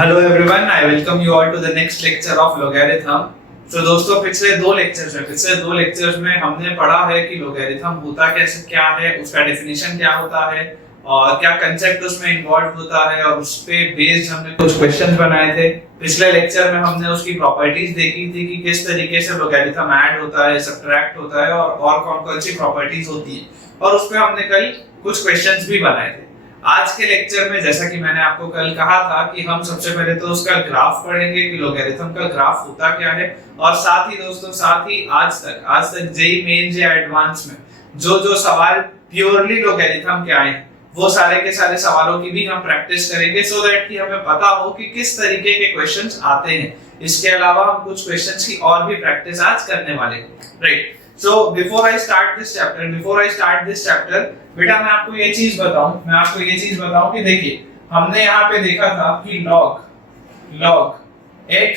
Hello everyone, I welcome you all to the next lecture of logarithm. तो दोस्तों पिछले दो लेक्चर्स में हमने पढ़ा है कि लोगैरिथम होता कैसे क्या है, उसका डेफिनेशन क्या होता है और क्या कंसेप्ट उसमें इन्वॉल्व होता है और उस पे बेस्ड हमने कुछ क्वेश्चंस बनाए थे। पिछले लेक्चर में हमने उसकी प्रॉपर्टीज देखी थी कि किस तरीके से लोगैरिथम ऐड होता है, सब्ट्रैक्ट होता है और कौन-कौन सी प्रॉपर्टीज होती है, और उस पे हमने कल कुछ क्वेश्चंस भी बनाए थे। आज के लेक्चर में जैसा कि मैंने आपको कल कहा था कि हम सबसे पहले तो उसका ग्राफ पढ़ेंगे कि लोगैरिथम का ग्राफ होता क्या है, और साथ ही आज तक जेईई मेन जे एडवांस में जो सवाल प्योरली लोगैरिथम के आए वो सारे के सारे सवालों की भी हम प्रैक्टिस करेंगे, सो दैट कि हमें पता हो कि किस तरीके के क्वेश्चंस आते हैं। इसके अलावा हम कुछ क्वेश्चंस की और भी प्रैक्टिस आज करने वाले हैं, right. So before I start this chapter, बेटा मैं आपको ये चीज बताऊं कि देखिए हमने यहाँ पे देखा था कि log x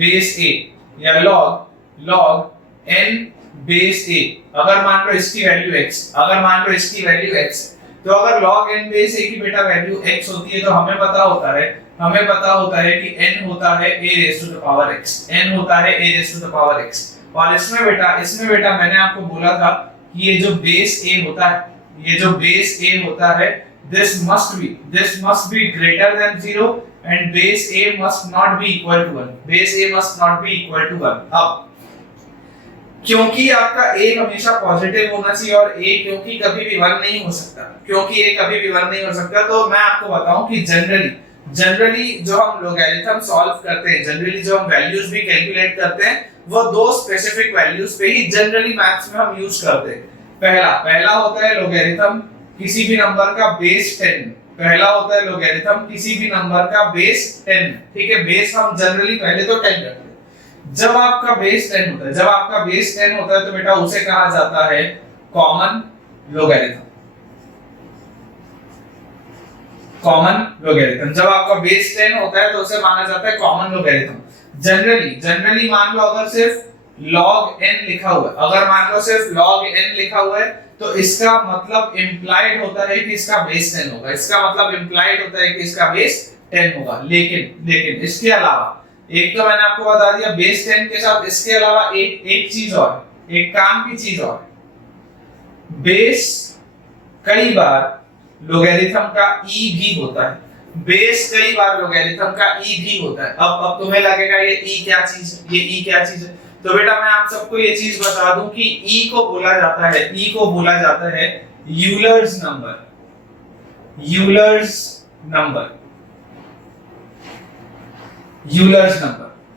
बेस a या log n बेस a, अगर मान लो इसकी वैल्यू x, तो अगर log n बेस a की बेटा वैल्यू x होती है तो हमें पता होता है कि n होता है a raised to the power x, और इसमें बेटा मैंने आपको बोला था कि ये जो बेस a होता है this must be greater than 0 and base a must not be equal to 1। अब क्योंकि आपका a हमेशा पॉजिटिव होना चाहिए और a क्योंकि कभी भी 1 नहीं हो सकता, तो मैं आपको बताऊं कि जनरली जो हम लोगैरिथम सॉल्व करते हैं, जनरली जो हम वैल्यूज भी कैलकुलेट करते हैं, वो दो स्पेसिफिक वैल्यूज पे ही जनरली मैथ्स में हम यूज करते हैं। पहला होता है लोगैरिथम किसी भी नंबर का बेस 10, ठीक है। बेस हम जनरली पहले तो 10 रखते हैं। जब आपका बेस 10 होता है तो बेटा उसे कहा जाता है कॉमन लोगैरिथम। जब आपका बेस 10 होता है तो उसे माना जाता है कॉमन लोगैरिथम। जनरली मान लो अगर सिर्फ log n लिखा हुआ है तो इसका मतलब इंप्लाइड होता है कि इसका बेस 10 होगा। लेकिन इसके अलावा एक तो मैंने आपको बता दिया बेस 10 के साथ, इसके अलावा एक काम की चीज और, बेस कई बार लोगैरिथम का e भी होता है। अब तुम्हें लगेगा ये e क्या चीज है, तो बेटा मैं आप सबको ये चीज बता दूं कि e को बोला जाता है यूलर्स नंबर।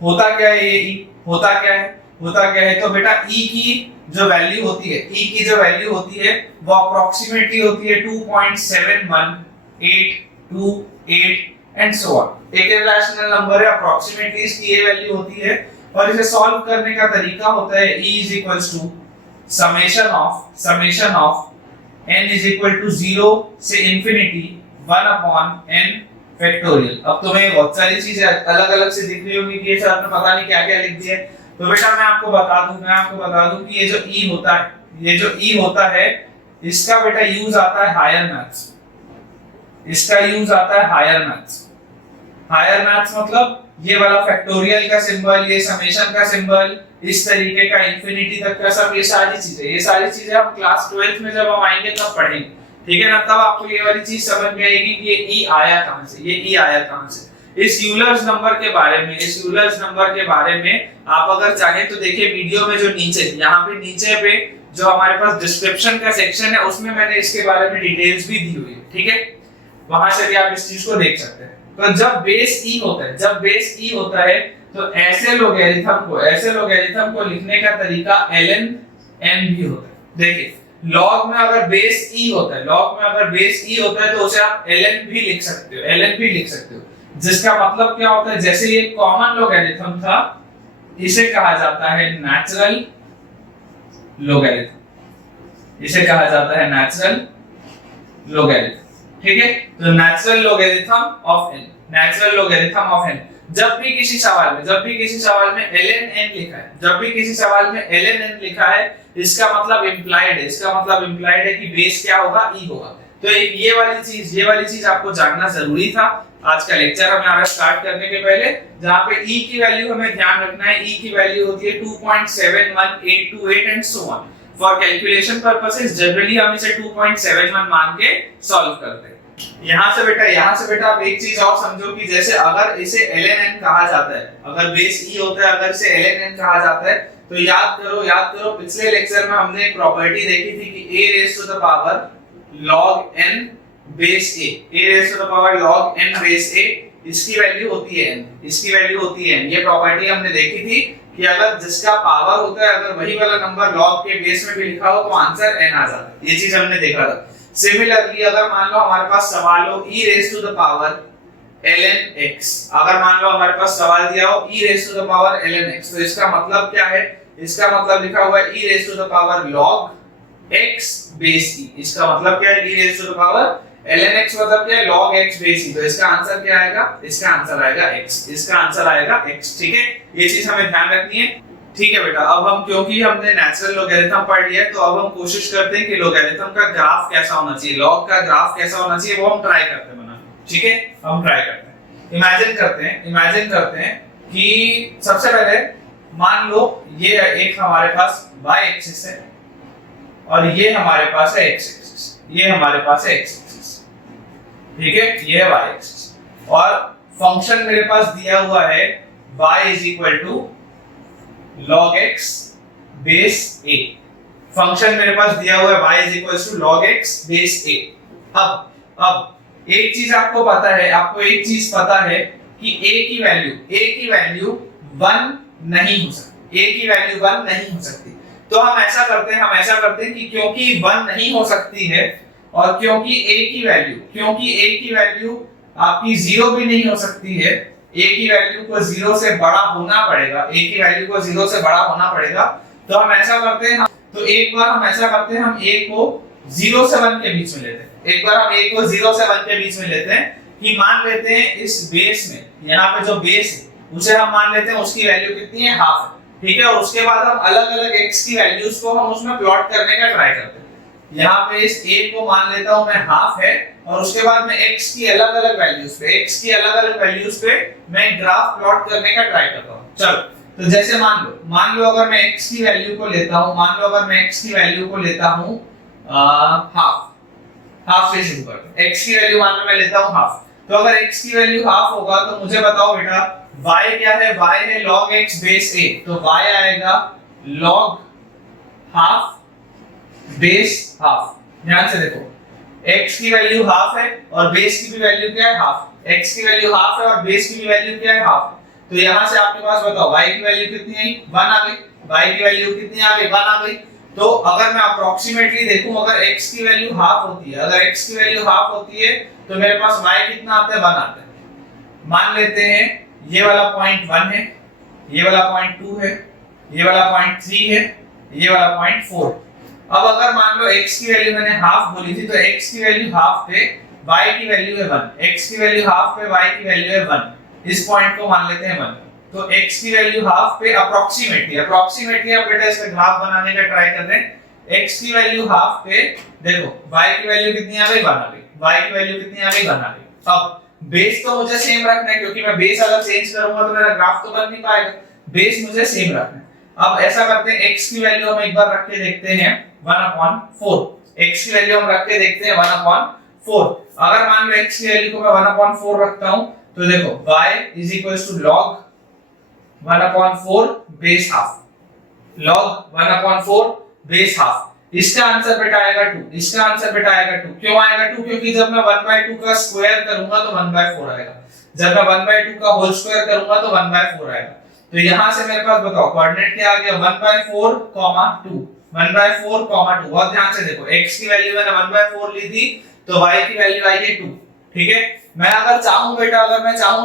होता क्या है ये e? होता क्या है तो बेटा e की जो वैल्यू होती है वो अप्रोक्सीमेटली होती है 2.71828 एंड सो ऑन। एक इरेशनल नंबर है, अप्रोक्सीमेटली इसकी ये वैल्यू होती है, और इसे सॉल्व करने का तरीका होता है e summation of n is equal to 0 से infinity 1 upon n factorial। अब तुम्हें बहुत सारी चीजें अलग-अलग से दिख रही होंगी कि ये सर ने पता नहीं क्या-क्या लिख दिया है, तो बेटा मैं आपको बता दूं कि ये जो e होता है इसका बेटा यूज आता है हायर मैथ्स, मतलब ये वाला फैक्टोरियल का सिंबल, ये समेशन का सिंबल, इस तरीके का इंफिनिटी तक का सब, ये सारी चीजें हम क्लास 12th में जब हम आएंगे तब पढ़ेंगे, ठीक है ना। तब आपको ये वाली चीज समझ में आएगी कि ये e आया कहां से। इस यूलर्स नंबर के बारे में आप अगर चाहें तो देखिए वीडियो में जो नीचे पे जो हमारे पास डिस्क्रिप्शन का सेक्शन है उसमें मैंने इसके बारे में डिटेल्स भी दी हुई है, ठीक है, वहां से भी आप इस चीज को देख सकते हैं। तो जब बेस e होता है तो ऐसे लोगैरिथम को लिखने का तरीका ln n भी होता है। देखिए log में अगर बेस e होता है तो उसे आप ln भी लिख सकते हो, जिसका मतलब क्या होता है, जैसे ये कॉमन लोगैरिथम था इसे कहा जाता है नेचुरल लोगैरिथम, ठीक है। तो नेचुरल लोगैरिथम ऑफ n, जब भी किसी सवाल में ln n लिखा है इसका मतलब इम्प्लाइड है कि बेस क्या होगा, e होगा। तो ये वाली चीज आपको जानना जरूरी था। आज का लेक्चर हमारा स्टार्ट करने के पहले, जहां पे e की वैल्यू हमें ध्यान रखना है, e की वैल्यू होती है 2.71828 and so on. For calculation purposes generally हम इसे 2.71 मान के सॉल्व करते हैं। यहाँ से बेटा आप एक चीज और समझो कि जैसे अगर इसे ln कहा जाता है, अगर बेस e होता है, अगर इसे ln कहा जाता है, तो याद करो पिछले लेक्चर में हमने एक प्रॉपर्टी देखी थी कि a raise to the power log n base a, a raise to the power log n base a, इसकी वैल्यू होती है n, ये प्रॉपर्टी हमने देखी थी कि अगर जिसका पावर होता है, अगर वही वाला नंबर log के बेस में भी लिखा हो तो आंसर n आ जाता है। ये चीज हमने देखा था। सिमिलरली अगर मान लो हमारे पास सवाल हो e raise to the power ln x, अगर मान लो हमारे पास सवाल दिया हो e raise to the power ln x, तो इसका मतलब क्या है? इसका मतलब लिखा हुआ है e raise to the power log x base e। इसका मतलब क्या है? e raise to the power ln x मतलब क्या है? log x base e। तो इसका आंसर क्या आएगा? इसका आंसर आएगा x। ठीक है, ये चीज हमें ध्यान रखनी है। ठीक है बेटा, अब हम क्योंकि हमने नेचुरल लॉगरिथम पढ़ लिया है, तो अब हम कोशिश करते हैं कि लॉगरिथम का ग्राफ कैसा होना चाहिए, लॉग का ग्राफ कैसा होना चाहिए, वो हम ट्राई करते हैं बनाना। ठीक है, हम ट्राई करते हैं, इमेजिन करते हैं कि सबसे पहले मान लो ये एक हमारे पास y एक्सिस है और ये हमारे पास है x एक्सिस, ठीक है, ये है y एक्सिस और फंक्शन मेरे पास दिया हुआ है y is equal to log x base a। Function मेरे पास दिया हुआ है y is equal to log x base a। अब एक चीज आपको एक चीज पता है कि a की वैल्यू 1 नहीं हो सकती, तो हम ऐसा करते हैं कि क्योंकि 1 नहीं हो सकती है और क्योंकि a की वैल्यू आपकी 0 भी नहीं हो सकती है, a की वैल्यू को 0 से बड़ा होना पड़ेगा, तो हम ऐसा करते हैं, हम a को 0 से 1 के बीच में लेते हैं, कि मान लेते हैं इस बेस में, यहाँ पे जो बेस है उसे हम मान लेते हैं उसकी वैल्यू कितनी है? हाफ है। ठीक है, और उसके बाद हम अलग-अलग x की वैल्यूज को हम उसमें प्लॉट करने का ट्राई करते हैं। यहाँ पे इस a को मान लेता हूँ मैं हाफ है और उसके बाद मैं x की अलग-अलग वैल्यूज पे मैं ग्राफ प्लॉट करने का ट्राई करता हूँ। चलो, तो जैसे मान लो अगर मैं x की वैल्यू को लेता हूँ हाफ से शुरू करते हैं। x की वैल्यू मान लो मैं लेता हूँ हाफ, तो अगर x की वैल्यू हाफ होगा तो मुझे बताओ बेटा y क्या है? y है log x बेस a, तो y आएगा log हाफ बेस हाफ। ध्यान से देखो, x की वैल्यू हाफ है और बेस की भी वैल्यू क्या है? हाफ। x की वैल्यू हाफ है और बेस की भी वैल्यू क्या है? हाफ। तो यहाँ से आपके पास बताओ y की वैल्यू कितनी आई? 1 आ गई। y की वैल्यू कितनी आ गई? 1 आ गई। तो अगर मैं अप्रोक्सीमेटली देखूं, अगर x की वैल्यू हाफ होती है, तो मेरे पास y कितना आता है? 1 आता है। मान लेते हैं ये वाला पॉइंट 1 है, ये वाला पॉइंट 2 है, ये वाला पॉइंट 3 है, ये वाला पॉइंट 4। अब अगर मान लो x की वैल्यू मैंने हाफ बोली थी, तो x की वैल्यू हाफ पे y की वैल्यू है 1, x की वैल्यू हाफ पे y की वैल्यू है 1, इस पॉइंट को मान लेते हैं 1। तो x की वैल्यू हाफ पे अप्रोक्सीमेटली आप बेटा इसका ग्राफ बनाने का ट्राई कर रहे हैं। x की वैल्यू हाफ पे देखो y की वैल्यू कितनी आ गई? 1 आ गई। अब बेस तो मुझे सेम रखना है, क्योंकि मैं बेस अगर चेंज करूंगा तो मेरा ग्राफ तो बन नहीं पाएगा, बेस मुझे सेम रखना है। अब ऐसा करते हैं, x की वैल्यू हम एक बार रख के देखते हैं 1/4। x की वैल्यू हम रख के देखते हैं 1/4। अगर मान लो x की वैल्यू को मैं 1/4 रखता हूं, तो देखो y is equal to log 1/4 base half, log 1/4 base half. इसका आंसर बेटा आएगा 2। क्यों आएगा 2? क्योंकि जब मैं 1/2 का स्क्वायर करूंगा तो 1/4 आएगा, जब मैं 1/2 का होल स्क्वायर करूंगा तो 1/4 आएगा। तो यहां से मेरे पास बताओ कोऑर्डिनेट क्या आ गया? 1/4, 2। 1/4, 2। बहुत ध्यान से देखो, x की वैल्यू मैंने 1/4 ली थी, तो y की वैल्यू आई है 2। ठीक है, मैं अगर चाहूं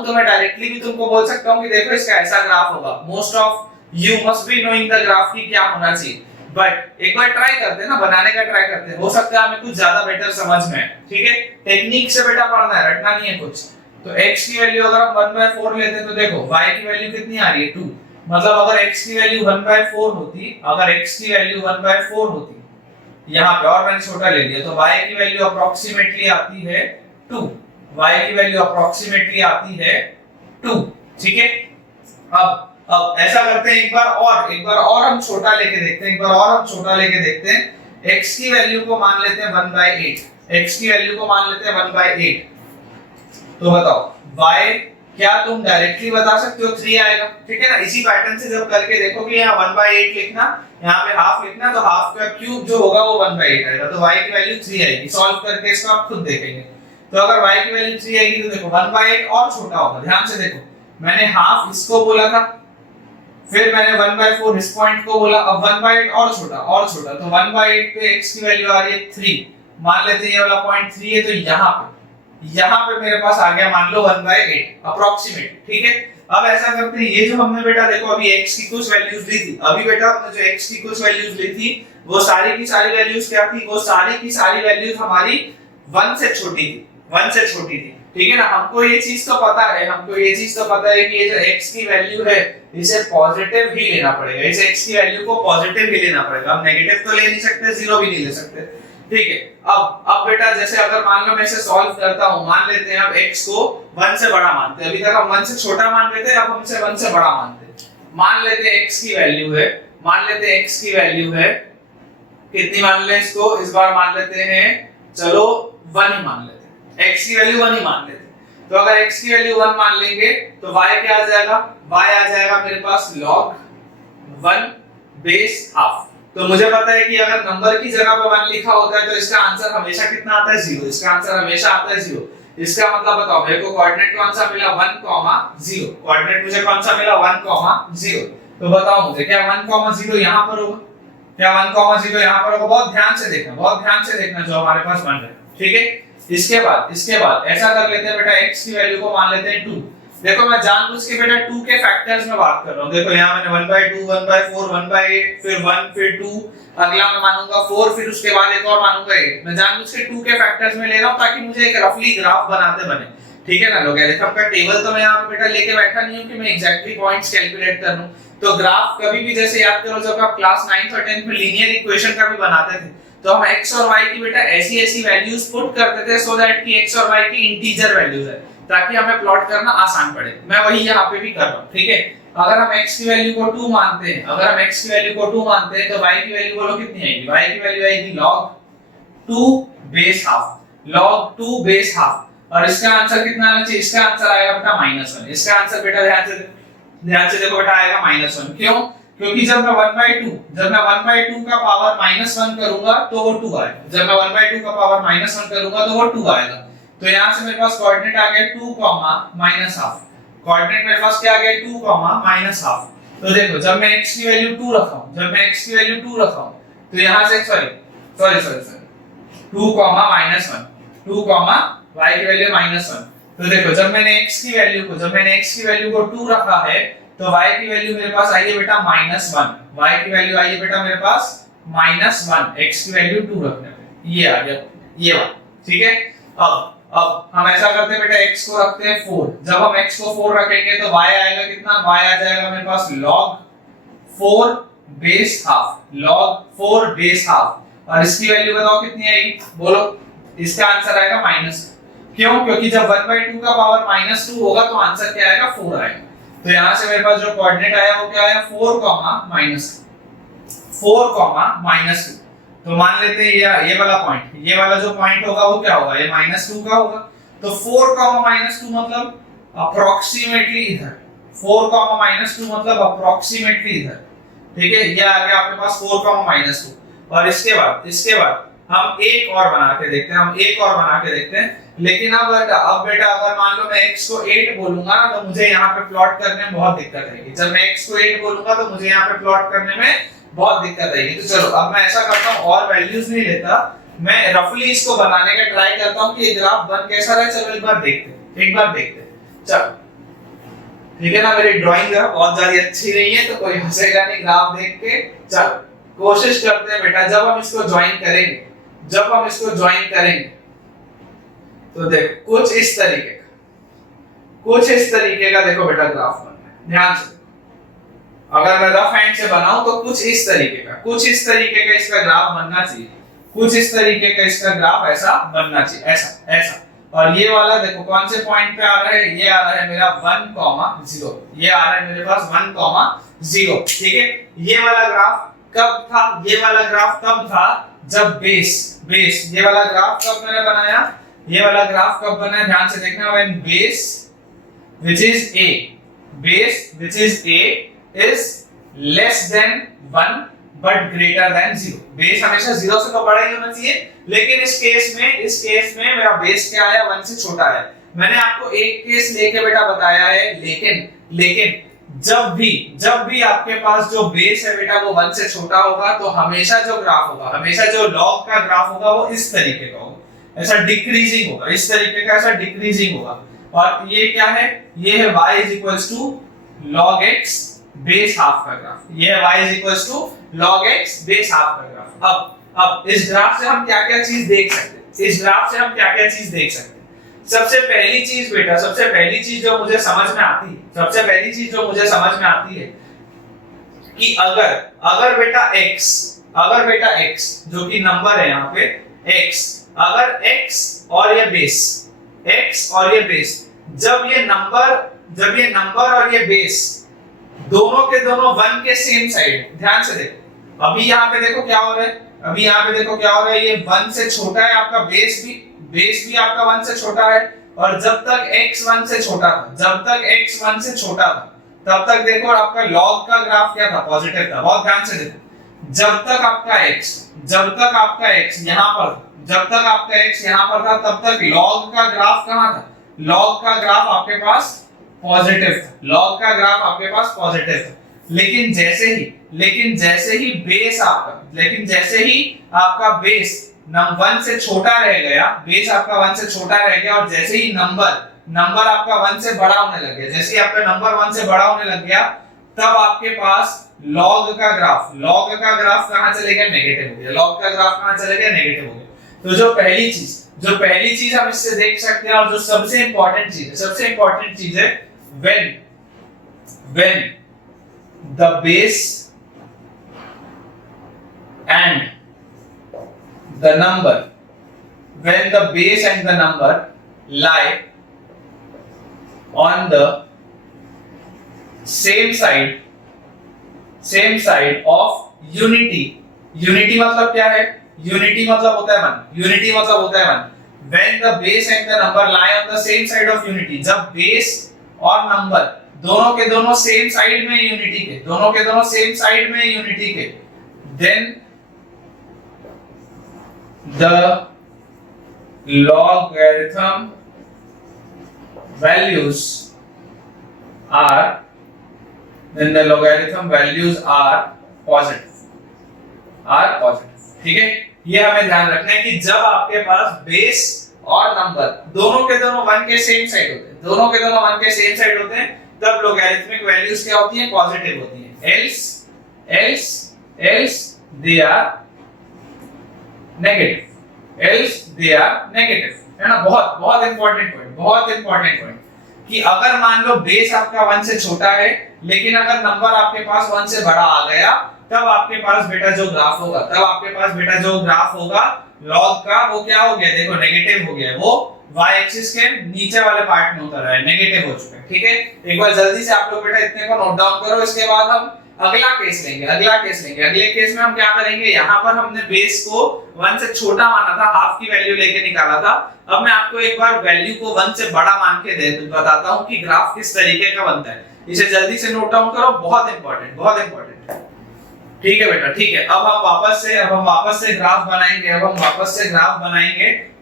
तो मैं डायरेक्टली भी तुमको बोल सकता हूं कि देखो इसका ऐसा ग्राफ होगा। Most of you must be knowing the graph की क्या होना चाहिए, बट एक बार ट्राई करते हैं ना, बनाने का ट्राई करते हैं, हो सकता है हमें कुछ ज्यादा बेटर समझ में आए। ठीक है, टेक्निक से बेटा पढ़ना है, रटना नहीं है कुछ। तो x की वैल्यू अगर हम 1/4 लेते हैं, तो देखो y की वैल्यू कितनी आ रही है? 2। मतलब अगर x की वैल्यू 1/4 होती, यहाँ पे और मैंने छोटा ले लिया, तो y की वैल्यू अप्रोक्सीमेटली आती है 2। y की वैल्यू अप्रोक्सीमेटली आती है 2। ठीक है, अब ऐसा करते हैं, एक बार और हम छोटा लेके देखते हैं, x की वैल्यू को मान लेते हैं 1/8, x की वैल्यू को मान लेते हैं 1/8। तो बताओ y क्या तुम डायरेक्टली बता सकते हो 3 आएगा? ठीक है ना, इसी पैटर्न से जब करके देखो कि यहाँ 1/8 लिखना, यहाँ पे हाफ लिखना, तो हाफ का क्यूब जो होगा वो 1/8 आएगा, तो y की वैल्यू 3 आएगी। सॉल्व करके इसको आप खुद देखेंगे। तो अगर y की वैल्यू 3 आएगी तो देखो 1/8 और छोटा होगा। ध्यान से देखो, मैंने हाफ इसको बोला था, फिर मैंने 1/4 इस पॉइंट को बोला, अब 1/8 और छोटा, तो 1/8 पे x की वैल्यू आ रही है 3, मान लेते हैं ये वाला पॉइंट 3 है, तो यहाँ पे मेरे पास आ गया मान लो 1/8 अप्रोक्सीमेट। ठीक है, अब ऐसा करते हैं, ये जो हमने बेटा देखो अभी x की कुछ वैल्यूज ली थी, अभी बेटा हमने जो x की कुछ वैल्यूज ली थी वो सारी की सारी वैल्यूज क्या थी? वो सारी की सारी वैल्यूज हमारी 1 से छोटी थी। ठीक है ना, हमको ये चीज तो पता है कि ये जो x की वैल्यू है इसे पॉजिटिव ही लेना पड़ेगा, इस x की वैल्यू को पॉजिटिव ही लेना पड़ेगा। हम नेगेटिव तो ले नहीं सकते, जीरो भी नहीं ले सकते। ठीक है, अब बेटा जैसे अगर मान लो मैं इसे सॉल्व करता हूं, मान लेते हैं अब x को 1 से बड़ा मानते हैं, अभी तक हम 1 से छोटा मान रहे थे, अब हम इसे 1 से बड़ा मानते हैं। मान लेते हैं x की वैल्यू है कितनी मान ले इसको, इस बार मान लेते हैं, चलो 1 ही मान लेते हैं, x की वैल्यू 1 ही मान लेते हैं। तो अगर x की वैल्यू 1 मान लेंगे तो y क्या आ जाएगा? y आ जाएगा मेरे पास log 1 बेस हाफ। तो मुझे पता है कि अगर नंबर की जगह पे 1 लिखा होता है तो इसका आंसर हमेशा कितना आता है? 0। इसका आंसर हमेशा आता है 0। इसका मतलब बताओ मेरे को कोऑर्डिनेट कौन सा मिला? 1, 0। कोऑर्डिनेट मुझे कौन सा मिला? 1, 0। तो बताओ मुझे क्या 1, 0 यहां पर होगा? क्या 1, 0 यहां पर होगा? बहुत ध्यान से देखना जो हमारे पास बन रहा है। ठीक है, इसके बाद ऐसा कर लेते हैं बेटा, x की वैल्यू को मान लेते हैं 2। देखो मैं जानबूझ के बेटा 2 के फैक्टर्स में बात कर रहा हूं। देखो यहाँ मैंने 1/2, 1/4, 1/8, फिर 1, फिर 2, अगला मैं मानूंगा 4, फिर उसके बाद एक और मानूंगा 8। मैं जानबूझ के 2 के फैक्टर्स में ले रहा हूं ताकि मुझे एक रफली ग्राफ बनाते बने। ठीक है ना, लोगरिथम का टेबल तो मैं यहाँ पे बेटा लेके बैठा नहीं हूं कि मैं एग्जैक्टली पॉइंट्स कैलकुलेट कर लूं। तो ग्राफ कभी भी जैसे याद करो जब आप क्लास 9th और 10th में लीनियर इक्वेशन का भी बनाते थे तो हम x और y की बेटा ऐसी वैल्यूज पुट करते थे सो दैट कि x और y की इंटीजर वैल्यूज है ताकि हमें प्लॉट करना आसान पड़े। मैं वही यहाँ पे भी कर रहा हूँ। ठीक है, अगर हम x की वैल्यू को 2 मानते हैं, तो y की वैल्यू बोलो कितनी आएगी? y की वैल्यू आएगी log 2 बेस हाफ। और इसका आंसर कितना आना चाहिए? इसका आंसर आएगा बेटा -1। इसका आंसर बेटा ध्यान से देखो बेटा आएगा -1। क्यों? क्योंकि जब मैं 1/2 का पावर -1 करूंगा तो वो 2 आएगा। जब मैं 1/2 का पावर -1 करूंगा तो वो 2 आएगा। तो यहां से मेरे पास कोऑर्डिनेट आ गया 2, -1/2। कोऑर्डिनेट मेरे पास क्या आ गया? 2, -1/2। तो देखो जब मैं x की वैल्यू 2 रखा हूं, तो यहां से सॉरी 2, -1, 2, y की वैल्यू -1। तो देखो जब मैंने x की वैल्यू को 2 रखा है तो y की वैल्यू मेरे पास आई है बेटा -1। y की वैल्यू आई है बेटा मेरे पास -1 x की वैल्यू 2 रखने पे ये आ गया, ये बात। ठीक है, अब हम ऐसा करते हैं बेटा x को रखते हैं 4। जब हम x को 4 रखेंगे तो y आएगा कितना? y आ जाएगा मेरे पास log 4 बेस हाफ। और इसकी वैल्यू बताओ कितनी आएगी? बोलो। इसका आंसर आएगा -। क्यों? क्योंकि जब 1/2 का पावर -2 होगा तो आंसर क्या आएगा? 4 आएगा। तो यहां से मेरे पास जो कोऑर्डिनेट आया वो क्या आया? 4, -2। तो मान लेते हैं ये वाला पॉइंट, ये वाला जो पॉइंट होगा वो क्या होगा? ये -2 का होगा। तो 4, -2 मतलब अप्रोक्सीमेटली इधर। 4, -2 मतलब अप्रोक्सीमेटली इधर। ठीक है, ये आ गया आपके पास 4, -2। और इसके बाद हम एक और बना के देखते हैं। लेकिन अब बेटा अगर मान लो मैं x को 8 बोलूंगा ना तो मुझे यहाँ पे प्लॉट करने में बहुत दिक्कत आएगी। जब मैं x को 8 बोलूंगा तो मुझे यहाँ पे प्लॉट करने में बहुत दिक्कत आएगी। तो चलो अब मैं ऐसा करता हूँ, और वैल्यूज नहीं लेता, मैं रफली इसको बनाने का ट्राई करता हूँ कि ये ग्राफ बन कैसा रहे। चलो एक बार देखते हैं। चलो ठीक है ना, मेरी ड्राइंग बहुत ज्यादा अच्छी नहीं है तो कोई हंसेगा नहीं ग्राफ देख के। चलो कोशिश करते हैं बेटा, जब हम इसको ज्वाइन करेंगे तो देख कुछ इस तरीके का देखो बेटा ग्राफ बन रहा है। ध्यान से, अगर मैं रफ हैंड से बनाऊं तो कुछ इस तरीके का इसका ग्राफ बनना चाहिए। ऐसा बनना चाहिए, ऐसा। और ये वाला देखो कौन से पॉइंट पे आ रहा है, ये आ रहा है मेरा 1,0, ये आ रहा है मेरे पास 1,0, ठीक है। ये वाला ग्राफ कब था, ये वाला ग्राफ तब था जब बेस ये वाला ग्राफ कब मैंने बनाया, ये वाला ग्राफ कब बना, ध्यान से देखना, when base which is a is less than 1 but greater than 0। Base हमेशा 0 से तो बड़ा ही होना चाहिए, लेकिन इस केस में मेरा बेस क्या है, 1 से छोटा है। मैंने आपको एक केस लेके बेटा बताया है, लेकिन जब भी आपके पास जो बेस है बेटा वो 1 से छोटा होगा तो हमेशा जो ग्राफ होगा, हमेशा जो लॉग का ग्राफ होगा वो इस तरीके का होगा, ऐसा डिक्रीजिंग होगा, इस तरीके का ऐसा डिक्रीजिंग होगा। और ये क्या है, ये है y is equals to log x base half का ग्राफ, ये है y is equals to log x base half का ग्राफ। अब इस ग्राफ से हम क्या-क्या चीज देख सकते हैं, इस ग्राफ से हम क्या-क्या चीज देख सकते हैं। सबसे पहली चीज बेटा, सबसे पहली चीज जो मुझे समझ में आती है कि अगर बेटा x जो कि नंबर है यहाँ पे x, अगर x और ये बेस, जब ये नंबर और ये बेस दोनों के दोनों 1 के सेम साइड, ध्यान से देखो, अभी यहाँ पे देखो क्या हो रहा है, ये 1 से छोटा है आपका बेस भी आपका 1 से छोटा है। और जब तक x 1 से छोटा था, तब तक देखो आपका लॉग का ग्राफ क्या था, पॉजिटिव था। बहुत ध्यान से देखो, जब तक आपका x यहाँ पर था, तब तक लॉग का ग्राफ कहाँ था, लॉग का ग्राफ आपके पास पॉजिटिव था। लेकिन जैसे ही आपका बेस 1 से छोटा रह गया, और जैसे ही नंबर आपका 1 से बड़ा होने लग गया, तब आपके पास लॉग का ग्राफ कहां चले गया, नेगेटिव हो गया। लॉग का ग्राफ कहां चले गया, नेगेटिव हो गया। तो जो पहली चीज हम इससे देख सकते हैं, और जो सबसे इंपॉर्टेंट चीज है, when the base and the number lie on the same side of unity मतलब क्या है, यूनिटी मतलब होता है 1। When the base and the number lie on the same side of unity, जब बेस और नंबर दोनों के दोनों सेम साइड में यूनिटी के, then the logarithm values are positive, ठीक है। ये हमें ध्यान रखना है कि जब आपके पास बेस और नंबर दोनों के दोनों 1 के सेम साइड होते हैं, तब लोगैरिथमिक वैल्यूज क्या होती हैं, पॉजिटिव होती हैं। else they are negative, है ना। बहुत इंपॉर्टेंट पॉइंट कि अगर मान लो बेस आपका 1 से छोटा है, लेकिन अगर नंबर आपके पास 1 से बड़ा आ गया, तब आपके पास बेटा जो ग्राफ होगा लॉग का, वो क्या हो गया, देखो नेगेटिव हो गया। वो y एक्सिस के नीचे वाले पार्ट में उतर रहा है, नेगेटिव हो चुका है, ठीक है। एक बार जल्दी से आप लोग बेटा इतने को नोट डाउन करो। इसके बाद हम अगला केस लेंगे। अगले केस में हम क्या करेंगे, यहाँ पर हमने बेस को 1 से छोटा माना था, हाफ की वैल्यू लेके निकाला था। अब मैं आपको एक बार वैल्यू को 1 से बड़ा मान के बताता हूँ कि ग्राफ किस तरीके का बनता है। इसे जल्दी से नोट डाउन करो, बहुत इंपॉर्टेंट। ठीक है बेटा, ठीक है। अब हम वापस से ग्राफ बनाएंगे।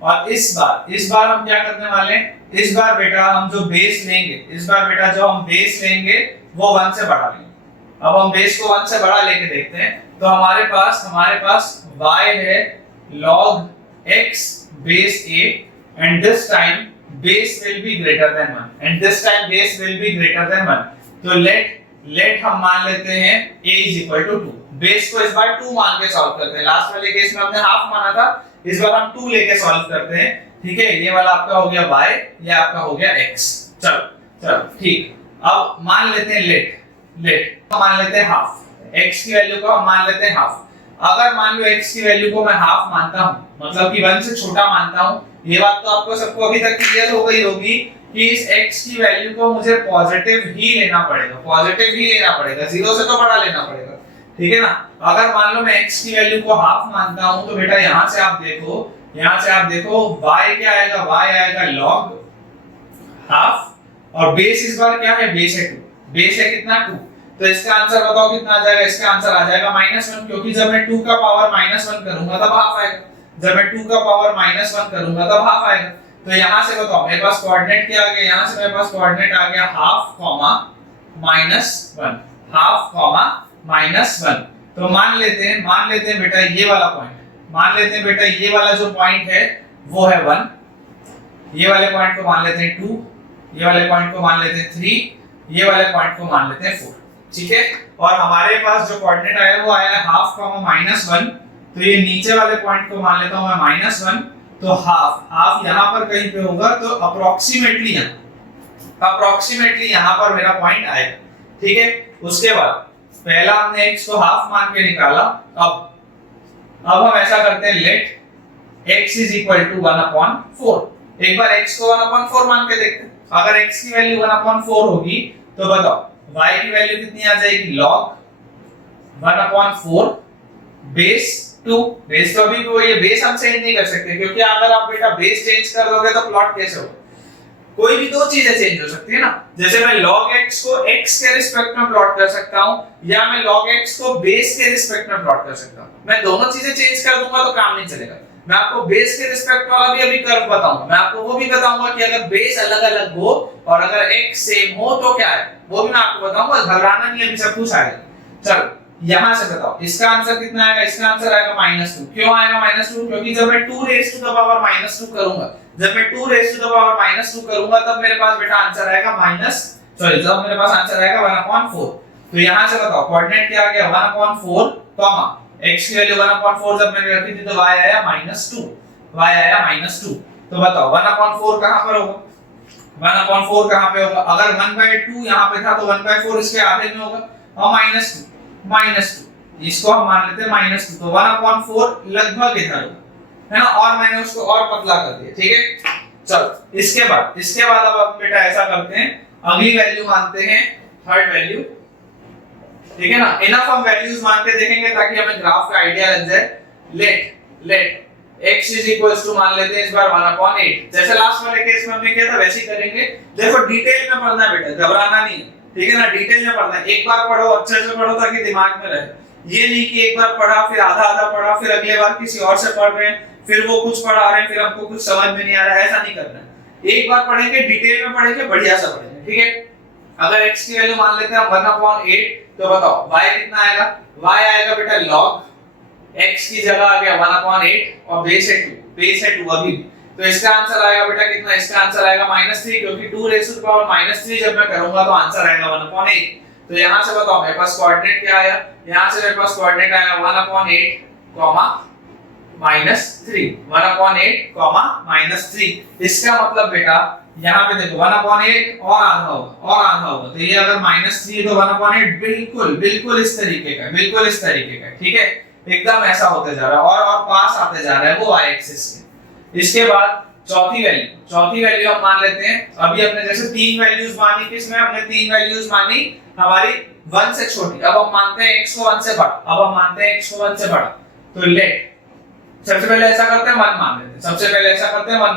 और इस बार हम क्या करने वाले हैं, इस बार बेटा हम जो बेस लेंगे वो 1 से बड़ा लेंगे। अब हम बेस को 1 से बड़ा लेके देखते हैं। तो हमारे पास y है log x base a, and this time base will be greater than 1, तो let हम मान लेते हैं a is equal to 2। Base को इस बार 2 मान के सॉल्व करते हैं। लास्ट वाले केस में हमने हाफ माना था, इस बार हम 2 लेके सॉल्व करते हैं, ठीक है। ये वाला आपका हो गया y, ये आपका हो गया x। चलो ठीक। अब मान लेते हैं लेट मान लेते हैं हाफ, x की वैल्यू को हम मान लेते हैं हाफ। अगर मान लो x की वैल्यू को मैं हाफ मानता हूं, मतलब कि 1 से छोटा मानता हूं, ये बात तो आपको सबको अभी तक क्लियर हो गई होगी कि इस x की वैल्यू को मुझे पॉजिटिव ही लेना पड़ेगा, पॉजिटिव ही लेना पड़ेगा, 0 से तो बड़ा लेना पड़ेगा, ठीक है ना। अगर मान लो मैं x की वैल्यू को हाफ मानता हूं तो बेटा यहां से आप देखो y क्या आएगा, y आएगा log हाफ, और बेस इस बार क्या है, बेस है 2, बेस है कितना 2, तो इसका आंसर बताओ कितना आ जाएगा, इसका आंसर आ जाएगा -1, क्योंकि जब मैं 2 का पावर -1 करूंगा तब हाफ आएगा, जब मैं 2 का पावर -1 करूंगा तब हाफ आएगा। तो यहां से बताओ मेरे पास कोऑर्डिनेट क्या आ गया, यहां से मेरे पास कोऑर्डिनेट आ गया हाफ कॉमा -1, हाफ कॉमा -1। तो मान लेते हैं बेटा ये वाला पॉइंट, मान लेते हैं बेटा ये वाला जो पॉइंट है वो है 1, ये वाले पॉइंट को मान लेते हैं 2, ये वाले पॉइंट को मान लेते हैं 3, ये वाले पॉइंट को मान लेते हैं 4, ठीक है। और हमारे पास जो कोऑर्डिनेट आया वो आया है हाफ कॉमा -1, तो ये नीचे वाले पॉइंट को मान लेता हूं मैं -1, तो हाफ यहां पर कहीं पे होगा, तो अप्रोक्सीमेटली यहां पर मेरा पॉइंट आएगा, ठीक है। उसके बाद पहला हमने x को हाफ मान के निकाला, अब हम ऐसा करते हैं, let x is equal to 1/4, एक बार x को 1/4 मान के देखते हैं। अगर x की वैल्यू 1/4 होगी तो बताओ y की वैल्यू कितनी आ जाएगी, log 1/4 बेस 2, बेस तो अभी वो ये बेस हम चेंज नहीं कर सकते, क्योंकि अगर आप बेटा बेस चेंज कर दोगे तो प्लॉट कैसे होगा, कोई भी दो चीजें चेंज हो सकती है ना। जैसे मैं log x को x के रिस्पेक्ट में प्लॉट कर सकता हूं, या मैं log x को बेस के रिस्पेक्ट में प्लॉट कर सकता हूं। मैं दोनों चीजें चेंज कर दूंगा तो काम नहीं चलेगा। मैं आपको बेस के रिस्पेक्ट वाला भी अभी कर्व बताऊंगा, मैं आपको वो भी बताऊंगा कि अगर बेस अलग-अलग हो और अगर x सेम हो तो क्या है, वो भी मैं आपको बताऊंगा, घबराना नहीं, अभी सब कुछ आएगा। चलो यहां से बताओ इसका आंसर कितना आएगा, इसका आंसर आएगा -2। क्यों आएगा -2, क्योंकि जब मैं 2 रेज़ टू द पावर -2 करूंगा, जब मैं 2 रेज़ टू द पावर -2 करूंगा तब मेरे पास बेटा आंसर आएगा जब मेरे पास आंसर आएगा 1/4। तो यहां से बताओ कोऑर्डिनेट क्या आ गया, 1/4 कॉमा x की वैल्यू 1/4 जब मैंने रखी थी तो y आया -2, तो बताओ 1/4 कहां पर होगा, 1/4 कहां पे होगा, अगर 1/2 यहां पे था तो 1/4 इसके आधे में होगा, और -2 इसको हम मान लेते हैं -2, तो 1/4 लगभग इधर होगा, है ना। और मैंने उसको और पतला कर दिया, ठीक है। चलो इसके बाद अब हम बेटा ऐसा करते हैं, अगली वैल्यू मानते हैं थर्ड वैल्यू, ठीक है ना। इनफ हम वैल्यूज मान के देखेंगे ताकि हमें ग्राफ का आइडिया लग जाए। Let x is equals to मान लेते हैं इस बार 1/8, जैसे लास्ट वाले केस में हमने किया था वैसे ही करेंगे। देखो डिटेल में पढ़ना है बेटा, घबराना नहीं, ठीक है ना, डिटेल में पढ़ना है। एक बार पढ़ो, अच्छे से पढ़ो ताकि दिमाग में रहे, ये नहीं कि एक बार पढ़ा फिर आधा पढ़ा, फिर अगले बार किसी और से पढ़ रहे हैं, फिर वो कुछ पढ़ा रहे हैं, फिर हमको कुछ समझ में नहीं आ रहा है, ऐसा नहीं करना है। एक बार पढ़ेंगे, डिटेल में पढ़ेंगे, बढ़िया सा पढ़ेंगे, ठीक है। अगर x की वैल्यू मान लेते हैं हम 1/8, तो बताओ y कितना आएगा, y आएगा बेटा log x की जगह आ गया 1/8 और बेस है 2 अभी, तो इसका आंसर आएगा बेटा कितना, इसका आंसर आएगा -3, क्योंकि 2 रेज़ टू द पावर -3 जब मैं करूंगा तो आंसर आएगा 1/8। तो यहां से बताओ मेरे पास कोऑर्डिनेट क्या आया, यहां से मेरे पास कोऑर्डिनेट आया 1/8 -3। इसका मतलब बेटा यहाँ पे देखो 1/8 और आधा होगा, तो ये अगर -3 तो 1/8 बिल्कुल इस तरीके का, ठीक है, एकदम ऐसा होते जा रहा है और पास आते जा रहा है वो y एक्सिस के। इसके बाद चौथी वैल्यू हम मान लेते हैं, अभी हमने जैसे 3 वैल्यूज मानी, किसमें हमने 3 वैल्यूज मानी हमारी 1 से छोटी, अब हम मानते हैं x को 1 से बड़ा, तो लेट सबसे पहले ऐसा करते हैं 1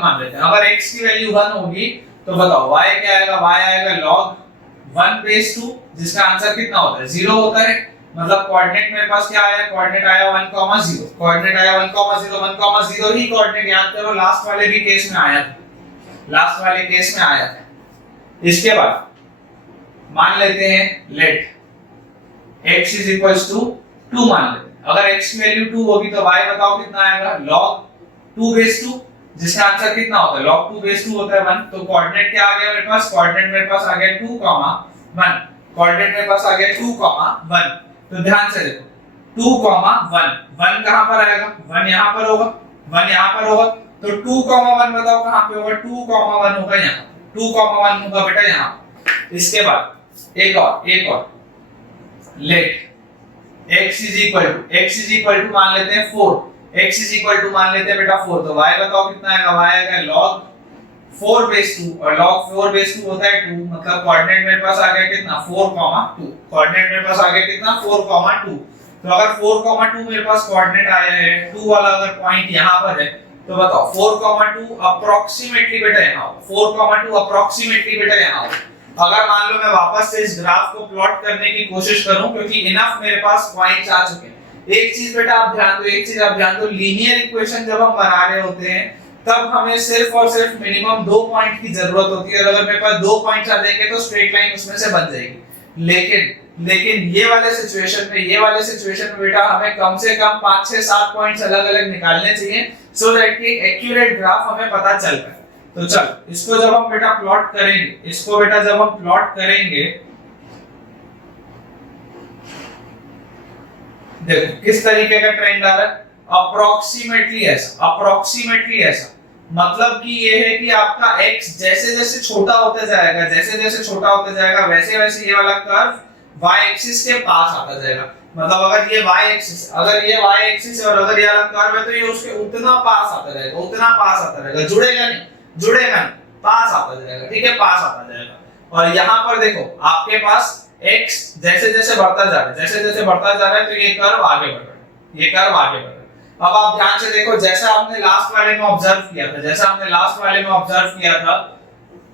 मान लेते हैं, अगर x की वैल्यू 1 होगी तो बताओ y क्या आएगा, y आएगा log 1/2, जिसका आंसर कितना होता है 0 होता है, मतलब कोऑर्डिनेट मेरे पास क्या आया, कोऑर्डिनेट आया 1,0, कोऑर्डिनेट आया 1,0 ही कोऑर्डिनेट याद करो, लास्ट वाले केस में आया था। इसके बाद मान लेते हैं let x is equals to 2 मान लेते हैं, अगर x की वैल्यू 2 होगी तो y बताओ कितना आएगा, log 2/2, जिसका आंसर कितना होता है, log 2/2 होता है 1, तो कोऑर्डिनेट क्या आ गया मेरे पास, कोऑर्डिनेट मेरे पास आ गया 2,1, कोऑर्डिनेट मेरे पास आ गया 2,1। तो ध्यान से देखो 2,1, 1 कहां पर आएगा, 1 यहां पर होगा, तो 2,1 बताओ कहां पे होगा, 2,1 होगा यहां, 2,1 होगा बेटा यहां। इसके बाद एक और let x is equal to मान लेते हैं 4, x इज इक्वल टू मान लेते हैं बेटा 4, तो y बताओ कितना आएगा, y आएगा log 4 बेस 2, और log 4 बेस 2 होता है 2, मतलब कोऑर्डिनेट मेरे पास आ गया कितना 4, 2, कोऑर्डिनेट मेरे पास आ गया कितना 4, 2, तो अगर 4, 2 मेरे पास कोऑर्डिनेट आया है, 2 वाला अगर पॉइंट यहां पर है, तो बताओ 4, 2 अप्रोक्सीमेटली बेटा यहां हो, 4, 2 अप्रोक्सीमेटली बेटा यहां हो। अगर मान लो मैं वापस से इस ग्राफ को प्लॉट करने की कोशिश करूं, क्योंकि इनफ मेरे पास पॉइंट्स आ चुके हैं। एक चीज बेटा आप ध्यान दो, एक चीज आप ध्यान दो, लीनियर इक्वेशन जब हम बना रहे होते हैं तब हमें सिर्फ और सिर्फ मिनिमम 2 पॉइंट की जरूरत होती है, और अगर मेरे पास 2 पॉइंट्स आ जाएंगे तो स्ट्रेट लाइन उसमें से बन जाएगी। लेकिन ये वाले सिचुएशन में बेटा हमें कम से कम 5 6 7 पॉइंट्स अलग-अलग निकालने चाहिए, सो दैट कि एक एक्यूरेट ग्राफ हमें पता चल पाए। तो चल इसको जब हम बेटा प्लॉट करेंगे, देखो किस तरीके का ट्रेंड आ रहा है, अप्रोक्सीमेटली ऐसा, मतलब कि ये है कि आपका x जैसे जैसे छोटा होता जाएगा वैसे वैसे ये वाला कर्व y एक्सिस के पास आता जाएगा। मतलब अगर ये y एक्सिस है और अगर ये वाला कर्व है तो ये उसके उतना पास आता रहेगा, जुड़ेगा नहीं, पास आता जाएगा, ठीक है, पास आता जाएगा। और यहाँ पर देखो आपके पास x जैसे जैसे बढ़ता जा रहा है तो ये कर्व आगे बढ़ रहा है, अब आप ध्यान से देखो, जैसा आपने लास्ट वाले में ऑब्जर्व किया था,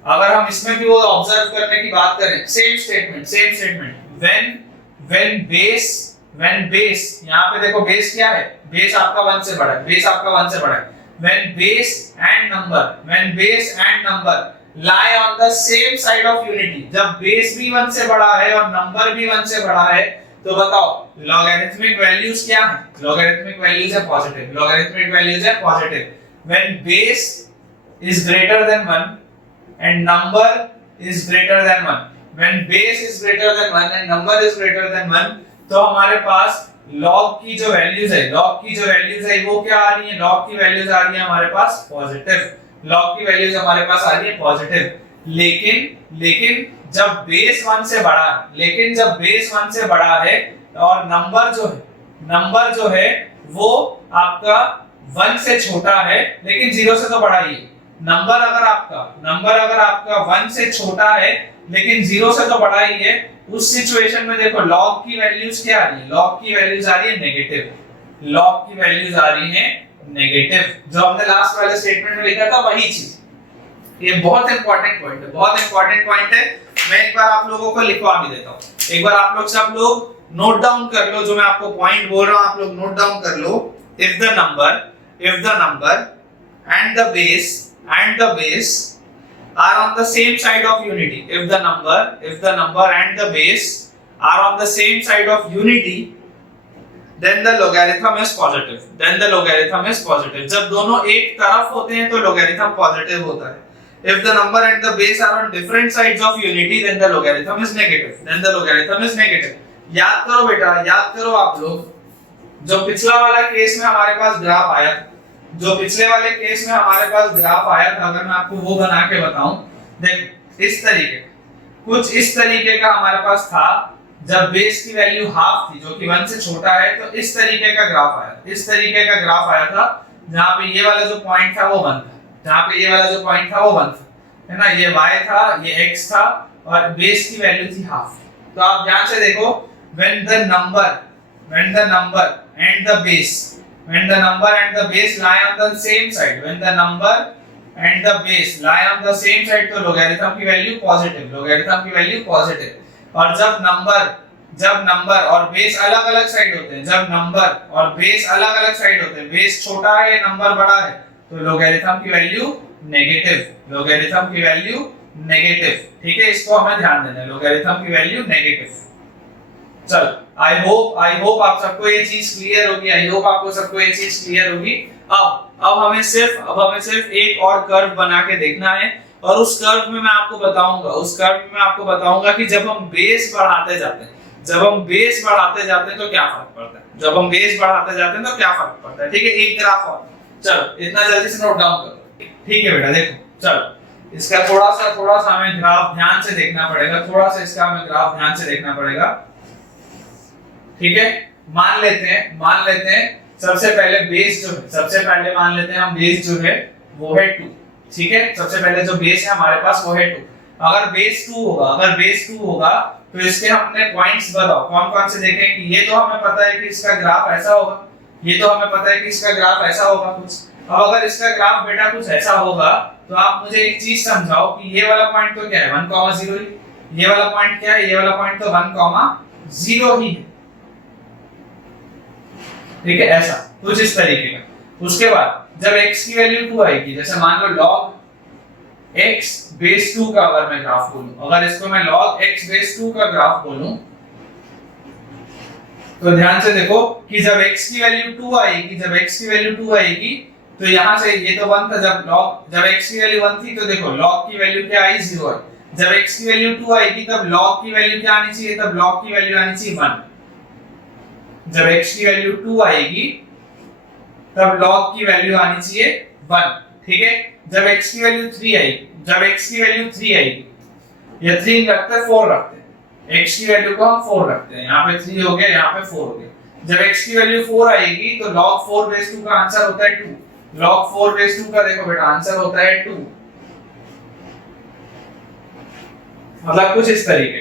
अगर हम इसमें भी वो ऑब्जर्व करने की बात करें, सेम स्टेटमेंट, व्हेन बेस, यहाँ पे देखो बेस क्या है, बेस आपका 1 से बड़ा है, when base and number lie on the same side of unity, जब बेस भी 1 से बड़ा है और नंबर भी 1 से बड़ा है, तो बताओ लॉगरिथमिक वैल्यूज क्या है, लॉगरिथमिक वैल्यूज है positive, when base is greater than 1 and number is greater than 1, when base is greater than 1 and number is greater than 1, तो हमारे पास log की जो वैल्यूज है वो क्या आ रही है, log की वैल्यूज आ रही है हमारे पास पॉजिटिव, लेकिन जब बेस 1 से बड़ा है और नंबर जो है वो आपका 1 से छोटा है, लेकिन 0 से तो बड़ा ही है। नंबर अगर आपका 1 से छोटा है लेकिन 0 से तो बड़ा ही है, उस सिचुएशन में देखो log की वैल्यूज क्या आ रही है, log की वैल्यूज आ रही है नेगेटिव, जो हमने लास्ट वाले स्टेटमेंट में लिखा था वही चीज। ये बहुत इंपॉर्टेंट पॉइंट है, मैं एक बार आप लोगों को लिखवा भी देता हूँ, एक बार आप लोग सब लोग नोट डाउन कर लो, जो मैं आपको पॉइंट बोल रहा हूँ आप लोग नोट डाउन कर लो। If the number and the base are on the same side of unity, if the number and the base are on the same side of unity, then the logarithm is positive, जब दोनों एक तरफ होते हैं तो logarithm positive होता है। if the number and the base are on different sides of unity, then the logarithm is negative, याद करो आप लोग, जो पिछला वाला केस में हमारे पास ग्राफ आया था, अगर मैं आपको वो बना के बताऊं, देखो इस तरीके का हमारे पास था, जब बेस की वैल्यू हाफ थी जो कि 1 से छोटा है, तो इस तरीके का ग्राफ आया था, जहां पे ये वाला जो पॉइंट था वो 1 था, है ना, ये y था, ये x था और बेस की वैल्यू थी हाफ। तो आप ध्यान से देखो, when the number and the base lie on the same side, तो logarithm की वैल्यू पॉजिटिव, और जब नंबर और बेस अलग-अलग साइड होते हैं, बेस छोटा है या नंबर बड़ा है, तो logarithm की वैल्यू नेगेटिव, ठीक है, इसको हमें ध्यान देना है, logarithm की वैल्यू नेगेटिव। चल, आई होप आप सबको ये चीज क्लियर होगी। अब हमें सिर्फ एक और कर्व बना के देखना है, और उस कर्व में मैं आपको बताऊंगा कि जब हम बेस बढ़ाते जाते हैं तो क्या फर्क पड़ता है, ठीक है। एक ग्राफ और, चलो इतना जल्दी से नोट डाउन करो, ठीक है बेटा। देखो चलो, इसका थोड़ा सा हमें ग्राफ ध्यान से देखना पड़ेगा, ठीक है। मान लेते हैं सबसे पहले बेस जो है, सबसे पहले मान लेते हैं हम बेस जो है वो है 2, ठीक है। सबसे पहले जो बेस है हमारे पास वो है 2। अगर बेस 2 होगा तो इसके हमने पॉइंट्स बताओ कौन कौन से देखें कि ये तो हमें पता है कि इसका ग्राफ ऐसा होगा, ये तो हमें पता है कि इसका ग्राफ ऐसा होगा कुछ। अब अगर इसका ग्राफ बेटा कुछ ऐसा होगा तो आप मुझे एक चीज समझाओ कि ये वाला पॉइंट तो क्या है 1,0 ही, ये वाला पॉइंट क्या है, ये वाला पॉइंट तो 1,0 ही है, ठीक है। ऐसा कुछ इस तरीके का। उसके बाद जब x की वैल्यू 2 आएगी, जैसे मान लो log x बेस 2 का अगर मैं ग्राफ बोलूं, अगर इसको मैं log x बेस 2 का ग्राफ बोलूं तो ध्यान से देखो कि जब x की वैल्यू 2 आएगी, जब x की वैल्यू 2 आएगी तो यहां से ये तो 1 था, जब x की वैल्यू 1 थी तो देखो log की वैल्यू क्या आई 0 आई। जब x की वैल्यू 2 आएगी तब log की वैल्यू क्या आनी चाहिए, तब log की वैल्यू आनी चाहिए 1। जब x की वैल्यू 2 आएगी तब log की वैल्यू आनी चाहिए 1, ठीक है। जब x की वैल्यू 3 आएगी, जब x की वैल्यू 3 आएगी, या 3 रखते हैं 4 रखते हैं, x की वैल्यू को हम 4 रखते हैं, यहाँ पे 3 हो गया, यहाँ पे 4 हो गया। जब x की वैल्यू 4 आएगी तो log 4 बेस 2 का आंसर होता है 2। log 4 बेस 2 का देखो बेटा आंसर होता है 2, मतलब कुछ इस तरीके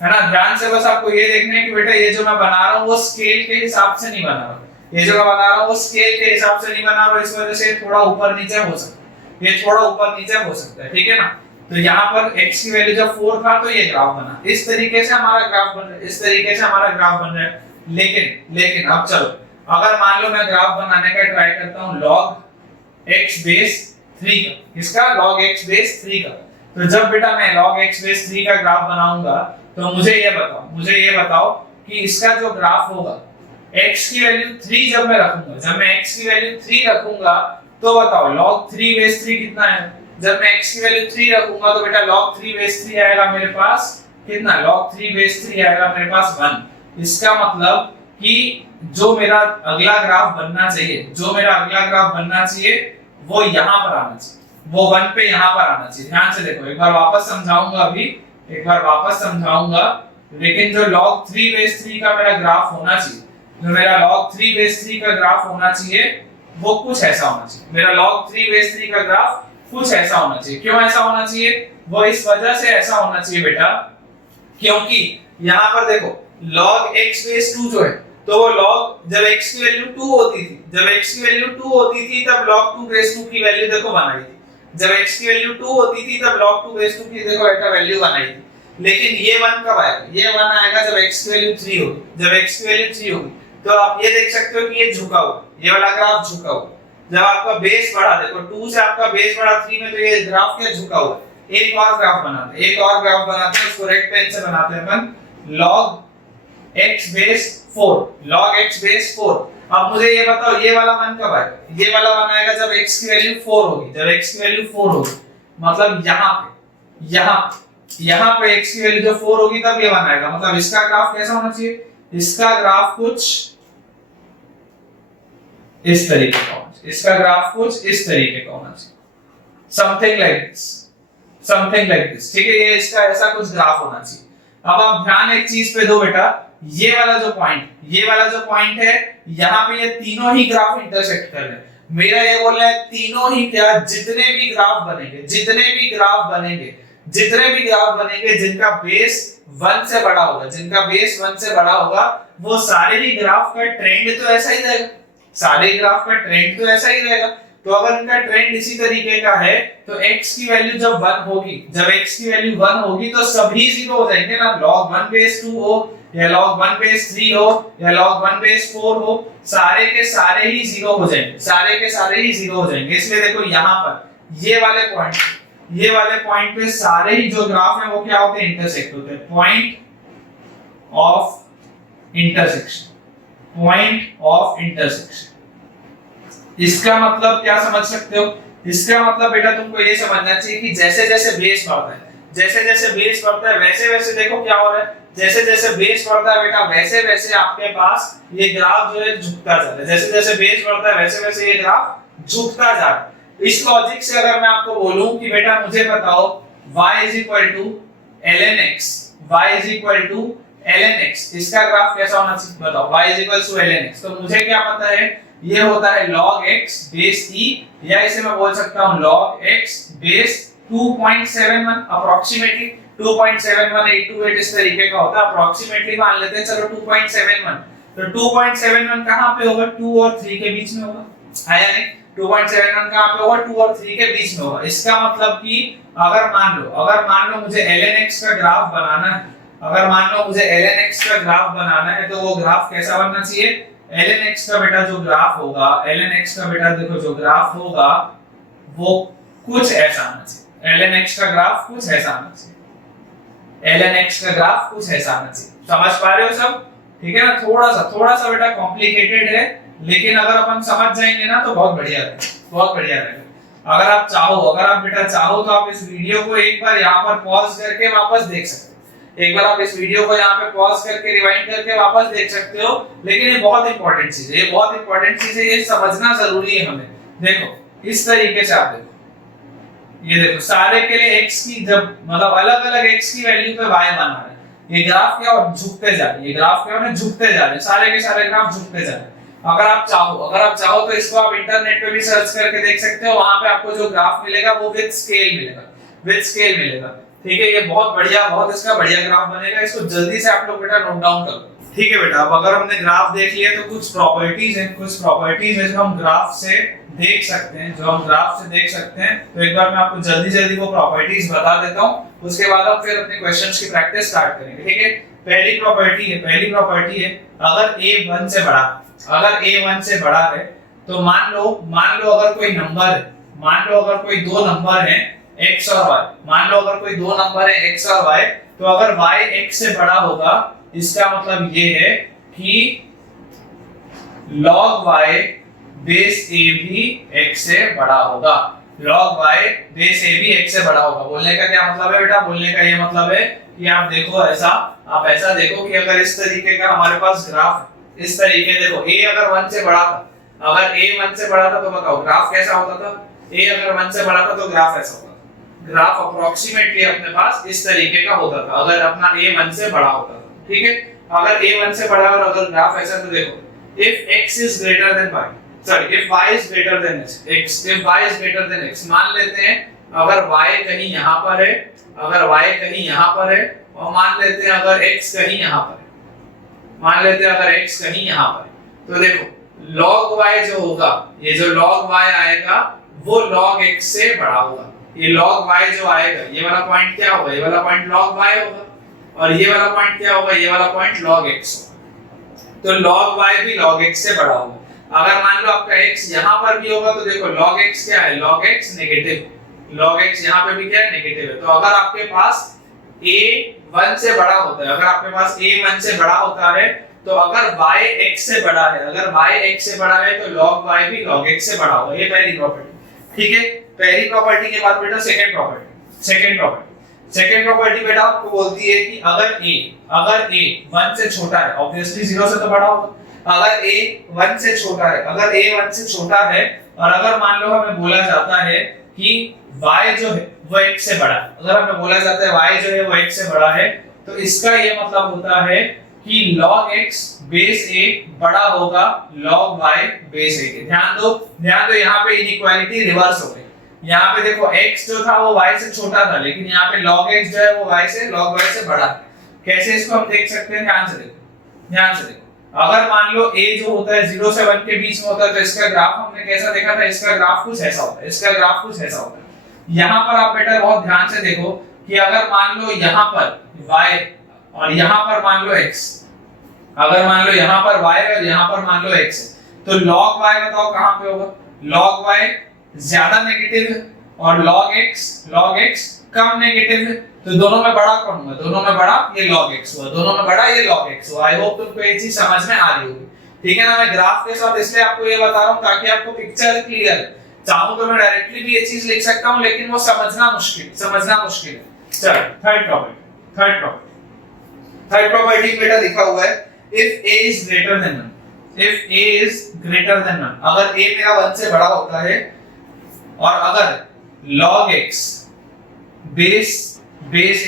है ना। ध्यान से बस आपको ये देखना है कि बेटा ये जो मैं बना रहा हूँ वो स्केल के हिसाब से नहीं बना रहा, ये जो मैं बना रहा हूँ वो स्केल के हिसाब से नहीं बना रहा, इस वजह से थोड़ा ऊपर नीचे हो सकता है, ये थोड़ा ऊपर नीचे हो सकता है, ठीक है ना। तो यहाँ पर x की वैल्यू जब 4 था तो ये ग्राफ बना, इस तरीके से हमारा ग्राफ बन रहा है, इस तरीके से हमारा ग्राफ बन रहा है। लेकिन अब चलो अगर मान लो मैं ग्राफ बनाने का ट्राई करता हूँ log x बेस 3 का, किसका log x बेस 3 का। तो जब बेटा मैं log x बेस 3 का ग्राफ बनाऊंगा तो मुझे ये बताओ कि इसका जो ग्राफ होगा x की वैल्यू 3 जब मैं रखूंगा, जब मैं x की वैल्यू 3 रखूंगा तो बताओ log 3 बेस 3 कितना है। जब मैं x की वैल्यू 3 रखूंगा तो बेटा log 3 बेस 3 आएगा मेरे पास कितना, log 3 बेस 3 आएगा मेरे पास 1। इसका मतलब कि जो मेरा अगला ग्राफ बनना चाहिए, वो यहाँ पर आना चाहिए, वो 1 पे यहाँ पर आना चाहिए। ध्यान से देखो, एक बार वापस समझाऊंगा, लेकिन जो log 3 बेस 3 का मेरा ग्राफ होना चाहिए, जो मेरा log 3 बेस 3 का ग्राफ होना चाहिए वो कुछ ऐसा होना चाहिए। मेरा log 3 बेस 3 का ग्राफ कुछ ऐसा होना चाहिए। क्यों ऐसा होना चाहिए, वो इस वजह से ऐसा होना चाहिए बेटा क्योंकि यहाँ पर देखो log x बेस 2 जो है, तो वो log जब x की वैल्यू 2 होती थी, तब log 2 बेस 2 की वैल्यू देखो 1 आई थी। जब x की वैल्यू 2 होती थी तब log 2 बेस 2 की देखो बेटा वैल्यू 1 आई थी। लेकिन ये 1 कब आएगा, ये 1 आएगा जब x की वैल्यू 3 होगी। जब x की वैल्यू 3 होगी तो आप ये देख सकते हो कि ये झुका हुआ, ये वाला ग्राफ झुका हुआ। जब आपका बेस बढ़ा, देखो 2 से आपका बेस बढ़ा 3 में, तो ये ग्राफ क्या झुका हुआ। एक और ग्राफ बनाते हैं, उसको रेड पेन से बनाते हैं अपन, log x बेस 4। अब मुझे ये बताओ ये वाला 1 कब आएगा, ये वाला 1 आएगा जब x की वैल्यू 4 होगी। मतलब यहाँ पे x की वैल्यू जब 4 होगी तब ये 1 आएगा। मतलब इसका ग्राफ कैसा होना चाहिए, इसका ग्राफ कुछ इस तरीके का होना चाहिए, समथिंग लाइक दिस, ठीक है। ये इसका ऐसा कुछ ग्राफ होना चाहिए। अब आप ध्यान एक चीज पे दो बेटा, ये वाला जो पॉइंट है, यहाँ पे ये तीनों ही ग्राफ इंटरसेक्ट कर रहे हैं। मेरा ये बोल रहा है तीनों ही क्या, जितने भी ग्राफ बनेंगे जिनका बेस 1 से बड़ा होगा, वो सारे ही ग्राफ का ट्रेंड तो ऐसा ही रहेगा। तो अगर इनका ट्रेंड इसी तरीके का है तो x की वैल्यू जब 1 होगी, तो सभी 0 हो जाएंगे ना। log 1 बेस 2 हो या log 1 बेस 3 हो या log 1 बेस 4 हो, सारे के सारे ही 0 हो जाएंगे। इसलिए देखो यहाँ पर ये वाले पॉइंट पे सारे ही जो ग्राफ है वो क्या होते हैं, इंटरसेक्ट होते हैं। Point of intersection. इसका मतलब क्या समझ सकते हो, इसका मतलब बेटा तुमको ये समझना चाहिए कि जैसे जैसे बेस बढ़ता है वैसे वैसे देखो क्या हो रहा है, जैसे बेस बढ़ता है बेटा वैसे वैसे आपके पास ये ग्राफ जो है झुकता जा रहा है। जैसे बेस बढ़ता है वैसे वैसे ये ग्राफ झुकता जा रहा है। इस लॉजिक से अगर मैं आपको बोलूं कि बेटा मुझे बताओ y ln x ln x, इसका ग्राफ कैसा होना चाहिए बताओ, y ln x। तो मुझे क्या पता है, ये होता है log x बेस e, या इसे मैं बोल सकता हूं log x बेस 2.71 अप्रोक्सीमेटली 2.71 इस तरीके का होता है, अप्रोक्सीमेटली मान लेते हैं चलो 2.71। तो 2.71 कहां पे होगा, 2 और 3 के बीच में होगा, है या नहीं। 2.71 कहां पे होगा, 2 और 3 के बीच में होगा। इसका मतलब कि अगर मान लो मुझे ln x का ग्राफ बनाना है, अगर मान लो मुझे ln x का ग्राफ बनाना है, तो वो ग्राफ कैसा बनना चाहिए, ln x का बेटा जो ग्राफ होगा, ln x का बेटा देखो जो ग्राफ होगा वो कुछ ऐसा आना चाहिए, ln x का ग्राफ कुछ ऐसा आना चाहिए, ln x का ग्राफ कुछ ऐसा आना चाहिए। समझ पा रहे हो सब, ठीक है ना। थोड़ा सा बेटा कॉम्प्लिकेटेड है, लेकिन अगर अपन समझ जाएंगे ना तो बहुत बढ़िया रहेगा। अगर आप बेटा चाहो तो आप इस वीडियो को एक बार यहाँ पर पॉज करके वापस देख सकते हो, एक बार आप इस वीडियो को यहाँ पे पॉज करके रिवाइंड करके वापस देख सकते हो। लेकिन ये बहुत इंपॉर्टेंट चीज है, ये बहुत इंपॉर्टेंट चीज है, ये समझना जरूरी है हमें। देखो इस तरीके से आप देखो, ये देखो सारे के लिए x की जब मतलब अलग अलग x की वैल्यू पे y बना रहे हैं, ये ग्राफ क्या और झुकते जा रहे हैं, ये ग्राफ क्या है झुकते जा रहे हैं, सारे के सारे ग्राफ झुकते जा रहे हैं। अगर आप चाहो तो इसको आप इंटरनेट पे भी सर्च करके देख सकते हो, वहां पे आपको जो ग्राफ मिलेगा वो विद स्केल मिलेगा, ठीक है। ये बहुत बढ़िया, बहुत इसका बढ़िया ग्राफ बनेगा, इसको जल्दी से आप लोग बेटा नोट डाउन कर लो, ठीक है बेटा। अब अगर हमने ग्राफ देख लिया तो कुछ प्रॉपर्टीज है जो हम ग्राफ से देख सकते हैं, तो एक बार मैं आपको जल्दी वो प्रॉपर्टीज बता देता हूँ, उसके बाद हम फिर अपने क्वेश्चंस की प्रैक्टिस स्टार्ट करेंगे, ठीक है। पहली प्रॉपर्टी है अगर a 1 से बड़ा है, तो मान लो अगर कोई नंबर है, मान लो अगर कोई दो नंबर है x और y, मान लो अगर कोई दो नंबर है x और y, तो अगर y x से बड़ा होगा, इसका मतलब ये है कि log y बेस a भी x से बड़ा होगा, log y बेस a भी x से बड़ा होगा। बोलने का क्या मतलब है बेटा, बोलने का ये मतलब है कि आप देखो आप ऐसा देखो कि अगर इस तरीके का हमारे पास ग्राफ, इस तरीके देखो a अगर 1 से बड़ा था, अगर a 1 से बड़ा था तो बताओ ग्राफ कैसा होता था, a अगर 1 से बड़ा था तो ग्राफ ऐसा होता था, ग्राफ अप्रोक्सीमेटली अपने पास इस तरीके का होता था अगर अपना a 1 से बड़ा होता था, ठीक है। अगर a 1 से बड़ा और अगर ग्राफ ऐसा, तो देखो if x is greater than y, sorry if y is greater than x, if y is greater than x, मान लेते हैं अगर y कहीं यहाँ पर है, और मान लेते हैं अगर x कहीं यहाँ पर है, तो देखो log y जो होगा, ये जो log y आएगा वो log x से बड़ा होगा। ये log y जो आएगा, ये वाला पॉइंट क्या होगा, ये वाला पॉइंट log y होगा, और ये वाला पॉइंट क्या होगा, ये वाला पॉइंट log x होगा। तो log y भी log x से बड़ा होगा। अगर मान लो आपका x यहाँ पर भी होगा, तो देखो log x क्या है, log x negative, log x यहाँ पे भी क्या है, नेगेटिव है। तो अगर आपके पास a 1 से बड़ा होता है, तो अगर y x से बड़ा है, तो log y भी log x से बड़ा होगा। ये पहली प्रॉपर्टी, ठीक है। पहली प्रॉपर्टी के बाद बेटा सेकंड प्रॉपर्टी बेटा आपको बोलती है कि अगर a 1 से छोटा है, ऑब्वियसली 0 से तो बड़ा होगा, अगर a 1 से छोटा है, और अगर मान लो हमें बोला जाता है कि y जो है वो x से बड़ा है, तो इसका ये मतलब होता है कि log x बेस a बड़ा होगा log y बेस a के। ध्यान दो यहाँ पे इनइक्वालिटी रिवर्स हो गई। यहाँ पे देखो x जो था वो y से छोटा था, लेकिन यहाँ पे log x जो है वो log y से बड़ा है। कैसे इसको हम देख सकते हैं, ध्यान से देखो। अगर मान लो a जो होता है 0 से 1 के बीच में होता है, तो इसका ग्राफ हमने कैसा देखा था, इसका ग्राफ कुछ ऐसा होता है। यहाँ पर आप बेटा बहुत ध्यान से देखो कि अगर मान लो यहाँ पर y और यहाँ पर मान लो x, अगर मान लो यहाँ पर y और यहाँ पर मान लो x, तो log y बताओ कहाँ पे होगा, log y ज्यादा नेगेटिव है और log x कम नेगेटिव है, तो दोनों में बड़ा कौन होगा, दोनों में बड़ा ये log x हुआ। आई होप तुमको ये चीज समझ में आ रही होगी, ठीक है ना। मैं ग्राफ के साथ इसलिए आपको ये बता रहा हूँ ताकि आपको पिक्चर क्लियर है। चाहूं तो मैं डायरेक्टली भी ये चीज लिख सकता हूँ, लेकिन वो समझना मुश्किल है। चलो थर्ड प्रॉपर्टी बेटा लिखा हुआ है if a is greater than 1, अगर a मेरा 1 से बड़ा होता है और अगर log x बेस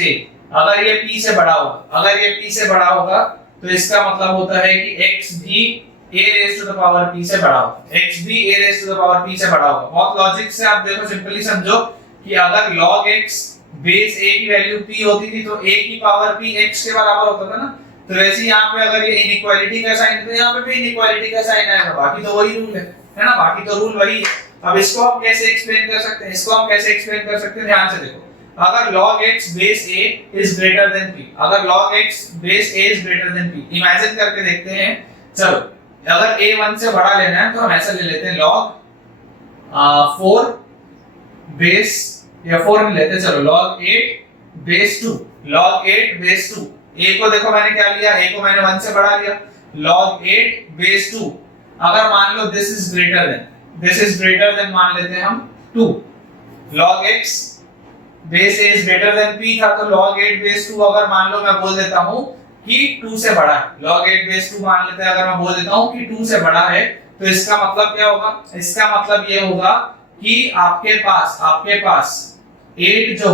a अगर ये p से बड़ा होगा, अगर ये p से बड़ा होगा तो इसका मतलब होता है कि x भी a raise to the power p से बड़ा होगा, x भी a raise to the power p से बड़ा होगा। बहुत लॉजिक से आप देखो, सिंपली समझो कि अगर log x बेस a की वैल्यू p होती थी तो a की पावर p x के बराबर होता था ना। तो वैसे यहाँ पे अगर ये इनइक्वालिटी का साइन तो यहाँ पे भी इनइक्वालिटी का साइन आएगा, बाकी तो वही रूल है ना, बाकी तो रूल वही है। अब इसको हम कैसे एक्सप्लेन कर सकते हैं, इसको हम कैसे एक्सप्लेन कर सकते हैं, ध्यान से देखो। अगर log x base a is greater than p, अगर log x base a is greater than p, imagine करके देखते हैं। चलो अगर a 1 से बड़ा लेना है तो हम ऐसा ले लेते हैं log 4 बेस, या 4 नहीं लेते, चलो log 8 base 2, log 8 base 2। a को देखो मैंने क्या लिया, a को मैंने 1 से बढ़ा लिया, log 8 बेस 2। अगर मान लो दिस इज ग्रेटर देन मान लेते हैं हम 2, log x base a is greater than p था तो log 8 बेस 2 अगर मान लो मैं बोल देता हूं कि 2 से बड़ा है, log 8 बेस 2 मान लेते हैं, अगर मैं बोल देता हूं कि 2 से बड़ा है तो इसका मतलब क्या होगा, इसका मतलब ये होगा कि आपके पास 8 जो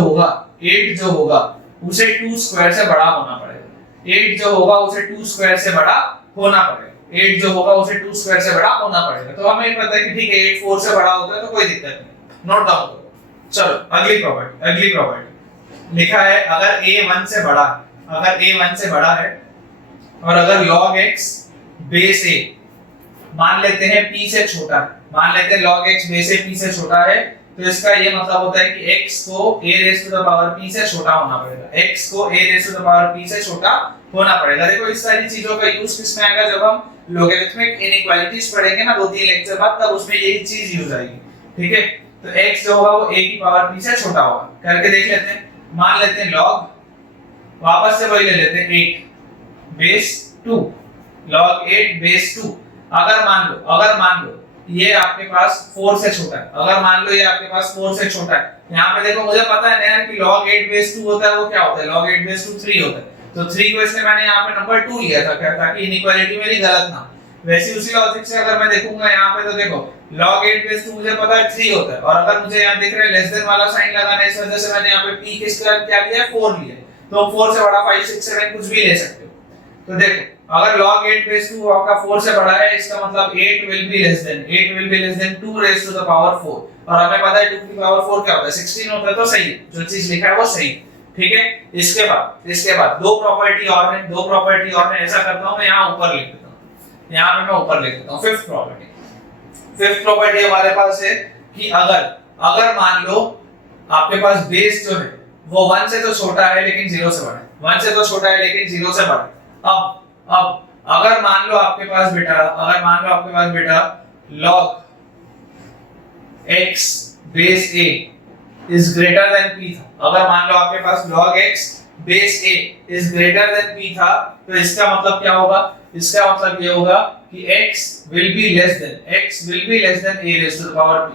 होगा उसे 2 स्क्वायर से बड़ा होना पड़ेगा, 8 जो होगा उसे 2 स्क्वायर से बड़ा होना पड़ेगा, 8 जो होगा उसे 2 स्क्वायर से बड़ा होना पड़ेगा। तो हमें पता है कि ठीक है 8 4 से बड़ा होता है तो कोई दिक्कत नहीं, नोट डाउन करो। चलो अगली प्रॉपर्टी लिखा है, अगर a 1 से बड़ा है, अगर a 1 से बड़ा है और अगर log x बेस a मान लेते हैं p से छोटा है, मान लेते हैं log x base a p से छोटा है, तो इसका ये मतलब होता है कि x को a raise to the power p से छोटा होना पड़ेगा, x को a raise to the power p से छोटा होना पड़ेगा। देखो इस सारी चीजों का यूज किसमें आएगा, जब हम लॉगरिथमिक इनइक्वालिटीज पढ़ेंगे ना 2-3 लेक्चर बाद, तब उसमें यही चीज यूज आएगी। ठीक है, तो x जो होगा वो a की पावर p से छोटा होगा। करके देख लेते हैं, मान लेते हैं log, वापस से वही ले लेते हैं 8 बेस 2, log 8 बेस 2। अगर मान लो ये आपके पास 4 से छोटा है, अगर मान लो ये आपके पास 4 से छोटा है, यहाँ पे देखो मुझे पता है ना यार कि log 8 बेस 2 होता है वो क्या होता है, log 8 बेस 2 3 होता है, तो 3 को इसलिए मैंने यहाँ पे नंबर 2 लिया था क्या, ताकि इनइक्वालिटी मेरी गलत ना। वैसे उसी लॉजिक से अगर मैं देखूंगा यहाँ पे तो देखो log 8 बेस 2 मुझे पता है 3 होता है, और अगर मुझे यहाँ दिख रहा है लेस देन वाला साइन लगाना है, इस वजह से मैंने यहाँ पे p किसका क्या लिया है 4 लिया है, तो 4 से बड़ा 5 6 7 कुछ भी ले सकते हो। तो देखो अगर log 8 बेस 2 आपका 4 से बड़ा है, इसका मतलब 8 will be less than 2 raised to the power 4, और हमें पता है 2 की पावर 4 क्या होता है 16 होता है, तो सही है जो चीज लिखा है वो सही। ठीक है, इसके बाद दो प्रॉपर्टी और है, ऐसा करता हूं मैं यहाँ ऊपर लिख देता हूं, यहाँ पे मैं ऊपर लिख देता हूं। फिफ्थ प्रॉपर्टी हमारे पास है कि अगर मान लो आपके पास बेस जो है वो 1 से तो छोटा है लेकिन 0 से बड़ा है, 1 से तो छोटा है लेकिन 0 से बड़ा है। अब अगर मान लो आपके पास बेटा log x base a is greater than p था, अगर मान लो आपके पास log x base a is greater than p था, तो इसका मतलब क्या होगा, इसका मतलब ये होगा कि x will be less than a raised to the power p,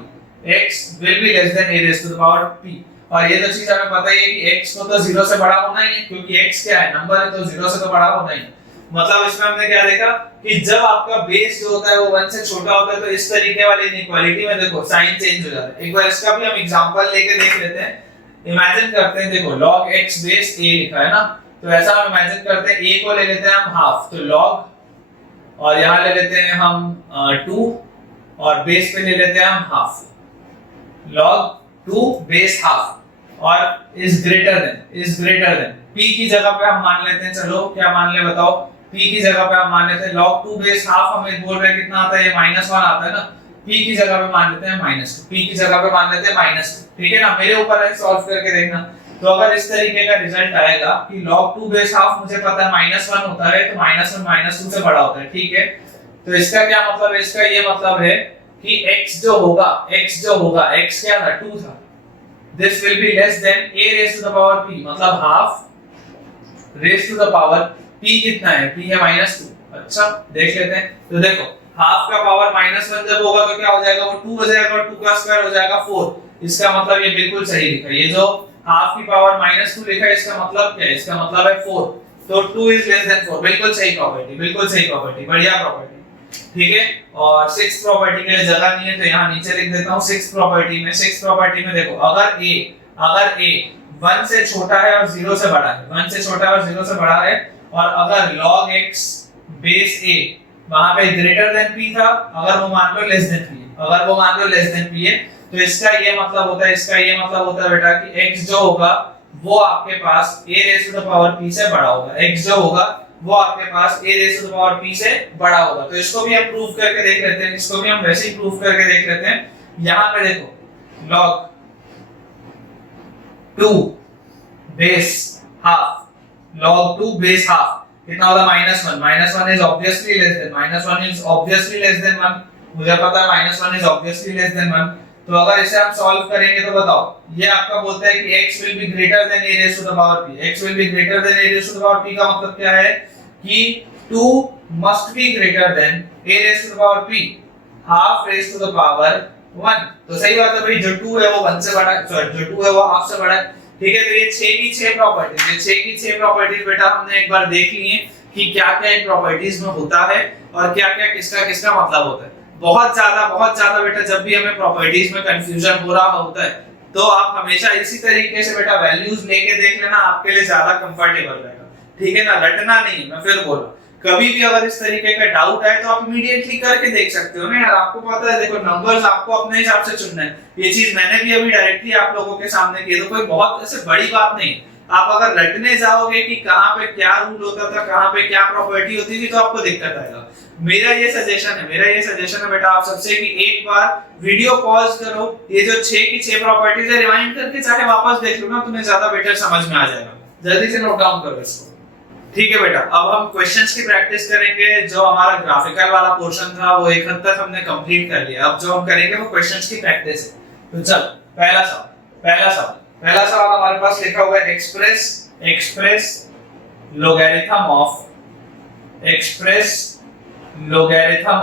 x will be less than a raised to the power p। और ये तो चीज हमें पता ही है कि x को तो 0 से बड़ा होना ही है, क्योंकि x क्या है नंबर है, तो 0 से तो बड़ा होना ही है। मतलब इसमें हमने क्या देखा कि जब आपका बेस जो होता है वो 1 से छोटा होता है तो इस तरीके वाली इनइक्वालिटी में देखो साइन चेंज हो जाता है। एक बार इसका भी हम एग्जांपल लेके देख लेते हैं। इमेजिन करते हैं, देखो log x बेस a लिखा है ना, तो ऐसा हम इमेजिन करते हैं a को ले लेते हैं हम हाफ, तो log और यहाँ ले लेते हैं हम 2 और बेस पे ले लेते हैं हम हाफ, log 2 बेस हाफ और इज ग्रेटर देन p की जगह पे हम मान लेते हैं, चलो क्या मान ले बताओ, p की जगह पे हम मान लेते हैं log 2 बेस हाफ, हमें बोल रहे हैं कितना आता है, ये -1 आता है ना, p की जगह पे मान लेते हैं -2, p की जगह पे मान लेते हैं -2। ठीक है ना, मेरे ऊपर है सॉल्व करके देखना। तो अगर इस तरीके का रिजल्ट आएगा कि log 2 बेस हाफ मुझे पता है -1 होता है, तो -1 -2 से बड़ा होता है। ठीक है, तो इसका क्या मतलब है, इसका ये मतलब है कि x जो होगा x क्या था 2 था, this will be less than a raised to the power p, मतलब half raised to the power p कितना है, p है -2। अच्छा देख लेते हैं, तो देखो हाफ का पावर -1 जब होगा तो क्या हो जाएगा, वो 2 हो जाएगा और 2 का स्क्वायर हो जाएगा 4। इसका मतलब ये बिल्कुल सही लिखा है, ये जो हाफ की पावर -2 लिखा है इसका मतलब क्या है, इसका मतलब है 4, तो 2 is less than 4। बिल्कुल सही प्रॉपर्टी, बढ़िया प्रॉपर्टी। ठीक है, और 6th प्रॉपर्टी के लिए जगह नहीं है तो यहाँ नीचे लिख देता हूँ। 6th प्रॉपर्टी में देखो अगर a 1 से छोटा है और 0 से बड़ा है, 1 से छोटा है और 0 से बड़ा है, और अगर log x बेस a वहां पे ग्रेटर देन p था, अगर वो मान लो लेस देन p है, अगर वो मान लो लेस देन p है, तो इसका ये मतलब होता है, इसका ये मतलब होता है बेटा कि x जो होगा वो आपके पास a raise to the power p से बड़ा होगा, x जो होगा वो आपके पास a raise to the power p से बड़ा होगा। तो इसको भी हम प्रूव करके देख लेते हैं, इसको भी हम वैसे ही प्रूव करके देख लेते हैं। यहां पे देखो log 2 base half, log 2 base half कितना होगा -1, -1 is obviously less than, -1 is obviously less than 1, मुझे पता है -1 इज ऑब्वियसली लेस देन 1। तो अगर इसे हम सॉल्व करेंगे तो बताओ, ये आपका बोलता है कि x will be greater than a raise to the power p, x will be greater than a raise to the power p का मतलब क्या है कि 2 must be greater than a raise to the power p half raise to the power 1। तो सही बात है भाई, जो 2 है वो 1 से बड़ा है, सॉरी जो 2 है वो हाफ से बड़ा है। ठीक है, तो ये 6 की 6 प्रॉपर्टीज, ये 6 की 6 प्रॉपर्टीज बेटा हमने एक बार देख ली है कि क्या-क्या इन प्रॉपर्टीज में होता है और क्या-क्या किसका मतलब होता है। बहुत ज्यादा बेटा जब भी हमें प्रॉपर्टीज में कंफ्यूजन हो रहा होता है तो आप हमेशा इसी तरीके से बेटा वैल्यूज लेके देख लेना, आपके लिए ज्यादा कंफर्टेबल रहेगा। ठीक है ना, रटना नहीं, मैं फिर बोल रहा हूं, कभी भी अगर इस तरीके का डाउट आए तो आप इमीडिएटली करके देख सकते हो ना यार, आपको पता है, देखो नंबर्स आपको अपने हिसाब से चुनना है। ये चीज मैंने भी अभी डायरेक्टली आप लोगों के सामने की, तो कोई बहुत ऐसे बड़ी बात नहीं। आप अगर रटने जाओगे कि कहां पे क्या रूल होता था, कहां पे क्या प्रॉपर्टी होती थी, तो आपको दिक्कत आएगा। मेरा ये सजेशन है बेटा आप सबसे कि एक बार वीडियो पॉज करो, ये जो 6 की 6 प्रॉपर्टीज है रिवाइंड करके चाहे वापस देख लो ना, तुम्हें ज्यादा बेटर समझ में आ जाएगा। जल्दी से नोट डाउन करो इसको। ठीक है बेटा, अब हम क्वेश्चंस की प्रैक्टिस करेंगे। जो हमारा ग्राफिकल वाला पोर्शन था वो एक हद तक हमने कंप्लीट कर लिया, अब जो हम करेंगे वो क्वेश्चंस की प्रैक्टिस है। तो चल पहला सवाल हमारे पास लिखा हुआ है एक्सप्रेस लोगैरिथम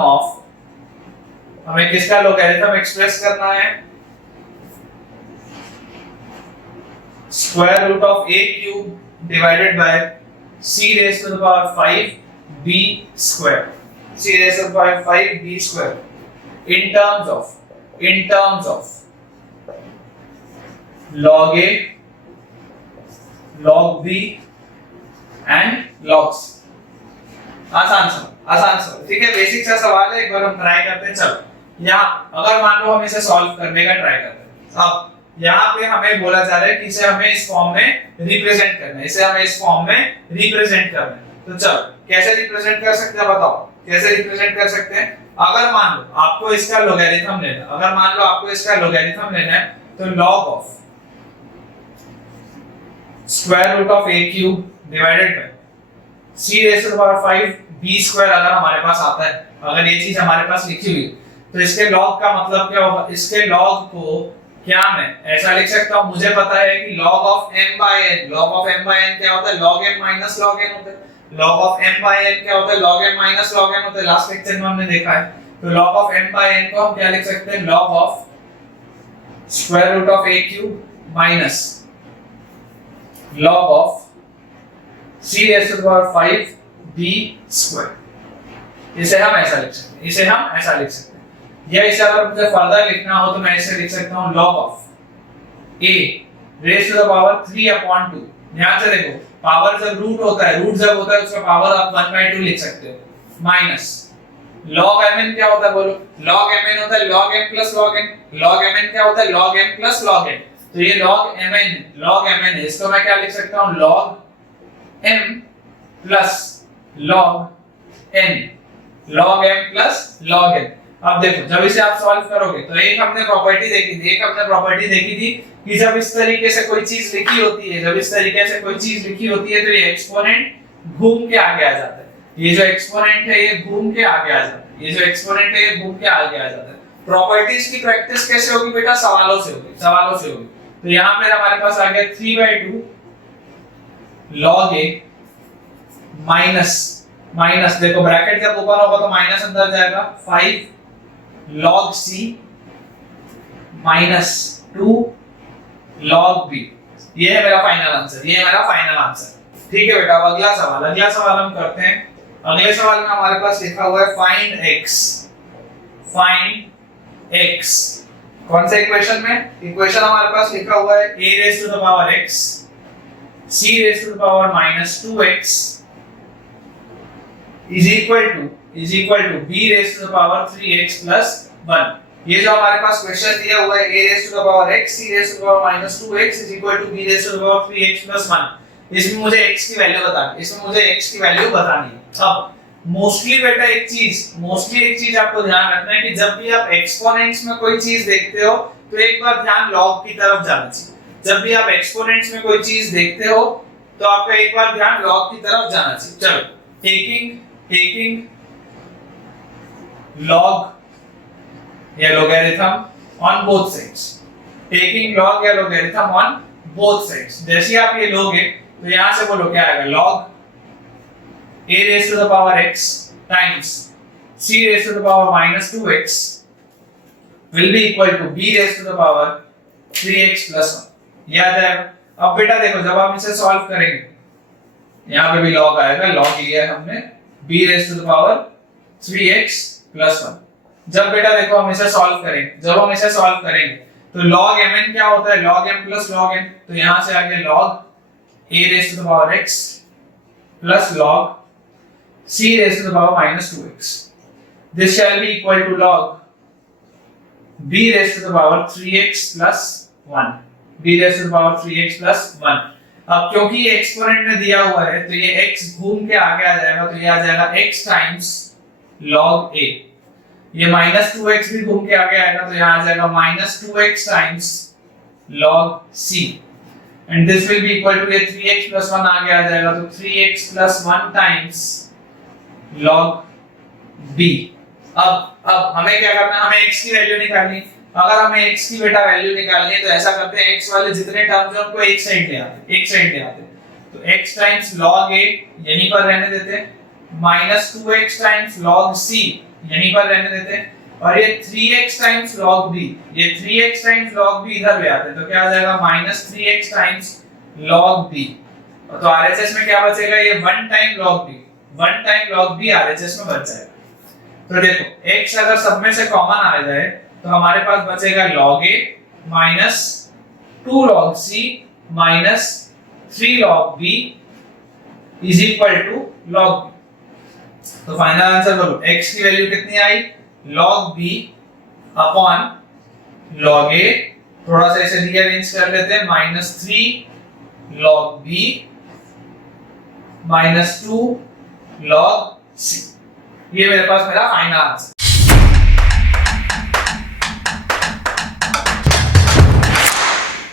ऑफ, हमें किसका लोगैरिथम एक्सप्रेस करना है, square root of a cube divided by c raised to the power 5b square, c raised to the power 5b square in terms of log a, log b and log c। आसान सा, ठीक है, basic सा सवाल है, एक बार हम try करते हैं। चलो यहाँ अगर मान लो हम इसे सॉल्व करने का ट्राई करते हैं, अब यहाँ पे हमें बोला जा रहा है कि इसे हमें इस फॉर्म में रिप्रेजेंट करना है, तो चलो कैसे रिप्रेजेंट कर सकते हैं, बताओ कैसे रिप्रेजेंट कर सकते हैं। अगर मान लो आपको इसका लोगैरिथम लेना है, तो log of square root of a cube divided by c raise to the power 5 b square अगर हमारे पास आता है, अगर ये चीज हमारे पास लिखी हुई, तो इसके log का मतलब क्या होगा, इसके log को क्या मैं ऐसा लिख सकता हूं, मुझे पता है कि log of m by n क्या होता है, log m minus log n होता है। log of m by n क्या होता है, log m minus log n होता है, लास्ट लेक्चर में हमने देखा है। तो log of m by n को हम क्या लिख सकते हैं, log of square root of a cube minus log of c raised to the power 5b square. इसे हम ऐसा लिख सकते हैं, या इसे अगर मुझे फर्दर लिखना हो तो मैं इसे लिख सकता हूं log of a raise to the power 3/2। ध्यान से देखो, पावर जब रूट होता है उसका पावर आप 1/2 लिख सकते हो, माइनस log mn क्या होता है बोलो, log mn होता है log m plus log n, log mn क्या होता है log m plus log n। तो ये log mn है, इसको मैं क्या लिख सकता हूं, log m plus log n, log m plus log n। अब देखो जब इसे आप सॉल्व करोगे तो एक हमने प्रॉपर्टी देखी थी कि जब इस तरीके से कोई चीज लिखी होती है, तो ये एक्सपोनेंट घूम के आगे आ जाता है, ये जो एक्सपोनेंट है ये घूम के आगे आ जाता है, प्रॉपर्टीज की प्रैक्टिस कैसे होगी बेटा, सवालों से होगी। तो यहाँ पे हमारे पास आ गया 3/2 log a माइनस देखो ब्रैकेट जब ओपन होगा तो माइनस अंदर जाएगा, 5 log c minus 2 log b। ये है मेरा फाइनल आंसर। ठीक है बेटा, अब अगला सवाल हम करते हैं। अगले सवाल में हमारे पास लिखा हुआ है फाइंड x कौन सा इक्वेशन में? इक्वेशन हमारे पास लिखा हुआ है a raised to the power x c raised to the power minus 2x is equal to b raised to the power 3x plus 1। ये जो हमारे पास क्वेश्चन दिया हुआ है a raised to the power x c raised to the power minus 2x is equal to b raised to the power 3x plus 1। इसमें मुझे x की value बतानी है। अब मोस्टली एक चीज आपको ध्यान रखना है कि जब भी आप एक्सपोनेंट्स में कोई चीज देखते हो तो एक बार ध्यान लॉग की तरफ जाना चाहिए। जब भी आप एक्सपोनेंट्स में कोई चीज देखते हो तो आपका एक बार ध्यान लॉग की तरफ जाना चाहिए। चलो, टेकिंग लॉग या logarithm on both sides, taking log या लोगैरिथम ऑन बोथ साइड्स। जैसे आप ये लोगे तो यहां से बोलो क्या आएगा, log a raised to the power x times c raised to the power minus 2x will be equal to b raised to the power 3x plus 1। याद है? अब बेटा देखो, जब आप इसे सॉल्व करेंगे यहाँ पे भी log आएगा, log लिया है हमने b raised to the power 3x plus 1। जब बेटा देखो हम इसे सॉल्व करेंगे तो log mn क्या होता है, log m plus log n। तो यहाँ से आ गया log a raised to the power x plus log c raised to the power minus 2x। This shall be equal to log b raised to the power 3x plus 1। b raised to the power 3x plus 1। अब क्योंकि ये exponent में दिया हुआ है तो ये x घूम के आगे आ जाएगा, तो ये आ जाएगा x टाइम्स log a। ये minus 2x भी घूम के आगे आएगा तो यहाँ आ जाएगा minus 2x times log c। And this will be equal to ये 3x plus 1 आगे आ जाएगा तो 3x plus 1 times log b। अब हमें क्या करना है, हमें x की वैल्यू निकालनी। अगर हमें x की बेटा वैल्यू निकालनी है तो ऐसा करते हैं, x वाले जितने टर्म्स हैं उनको एक साइड ले आते। तो x टाइम्स log a यहीं पर रहने देते हैं, minus 2x times log c यहीं पर रहने देते हैं, और ये 3x टाइम्स log b, ये 3x टाइम्स log b इधर ले आते हैं। तो क्या आ जाएगा, minus 3x times log b। तो RHS में क्या बचेगा, ये 1 टाइम log b RHS में बच जाएगा। तो देखो x अगर सब में से कॉमन आ जाए तो हमारे पास बचेगा log a minus 2 log c minus 3 log b is equal to log b। तो फाइनल आंसर बोलो, x की वैल्यू कितनी आई, log b upon log a। थोड़ा सा इसे रीअरेंज कर लेते हैं, minus 3 log b minus 2 log c। ये मेरे पास मेरा फाइनल आंसर।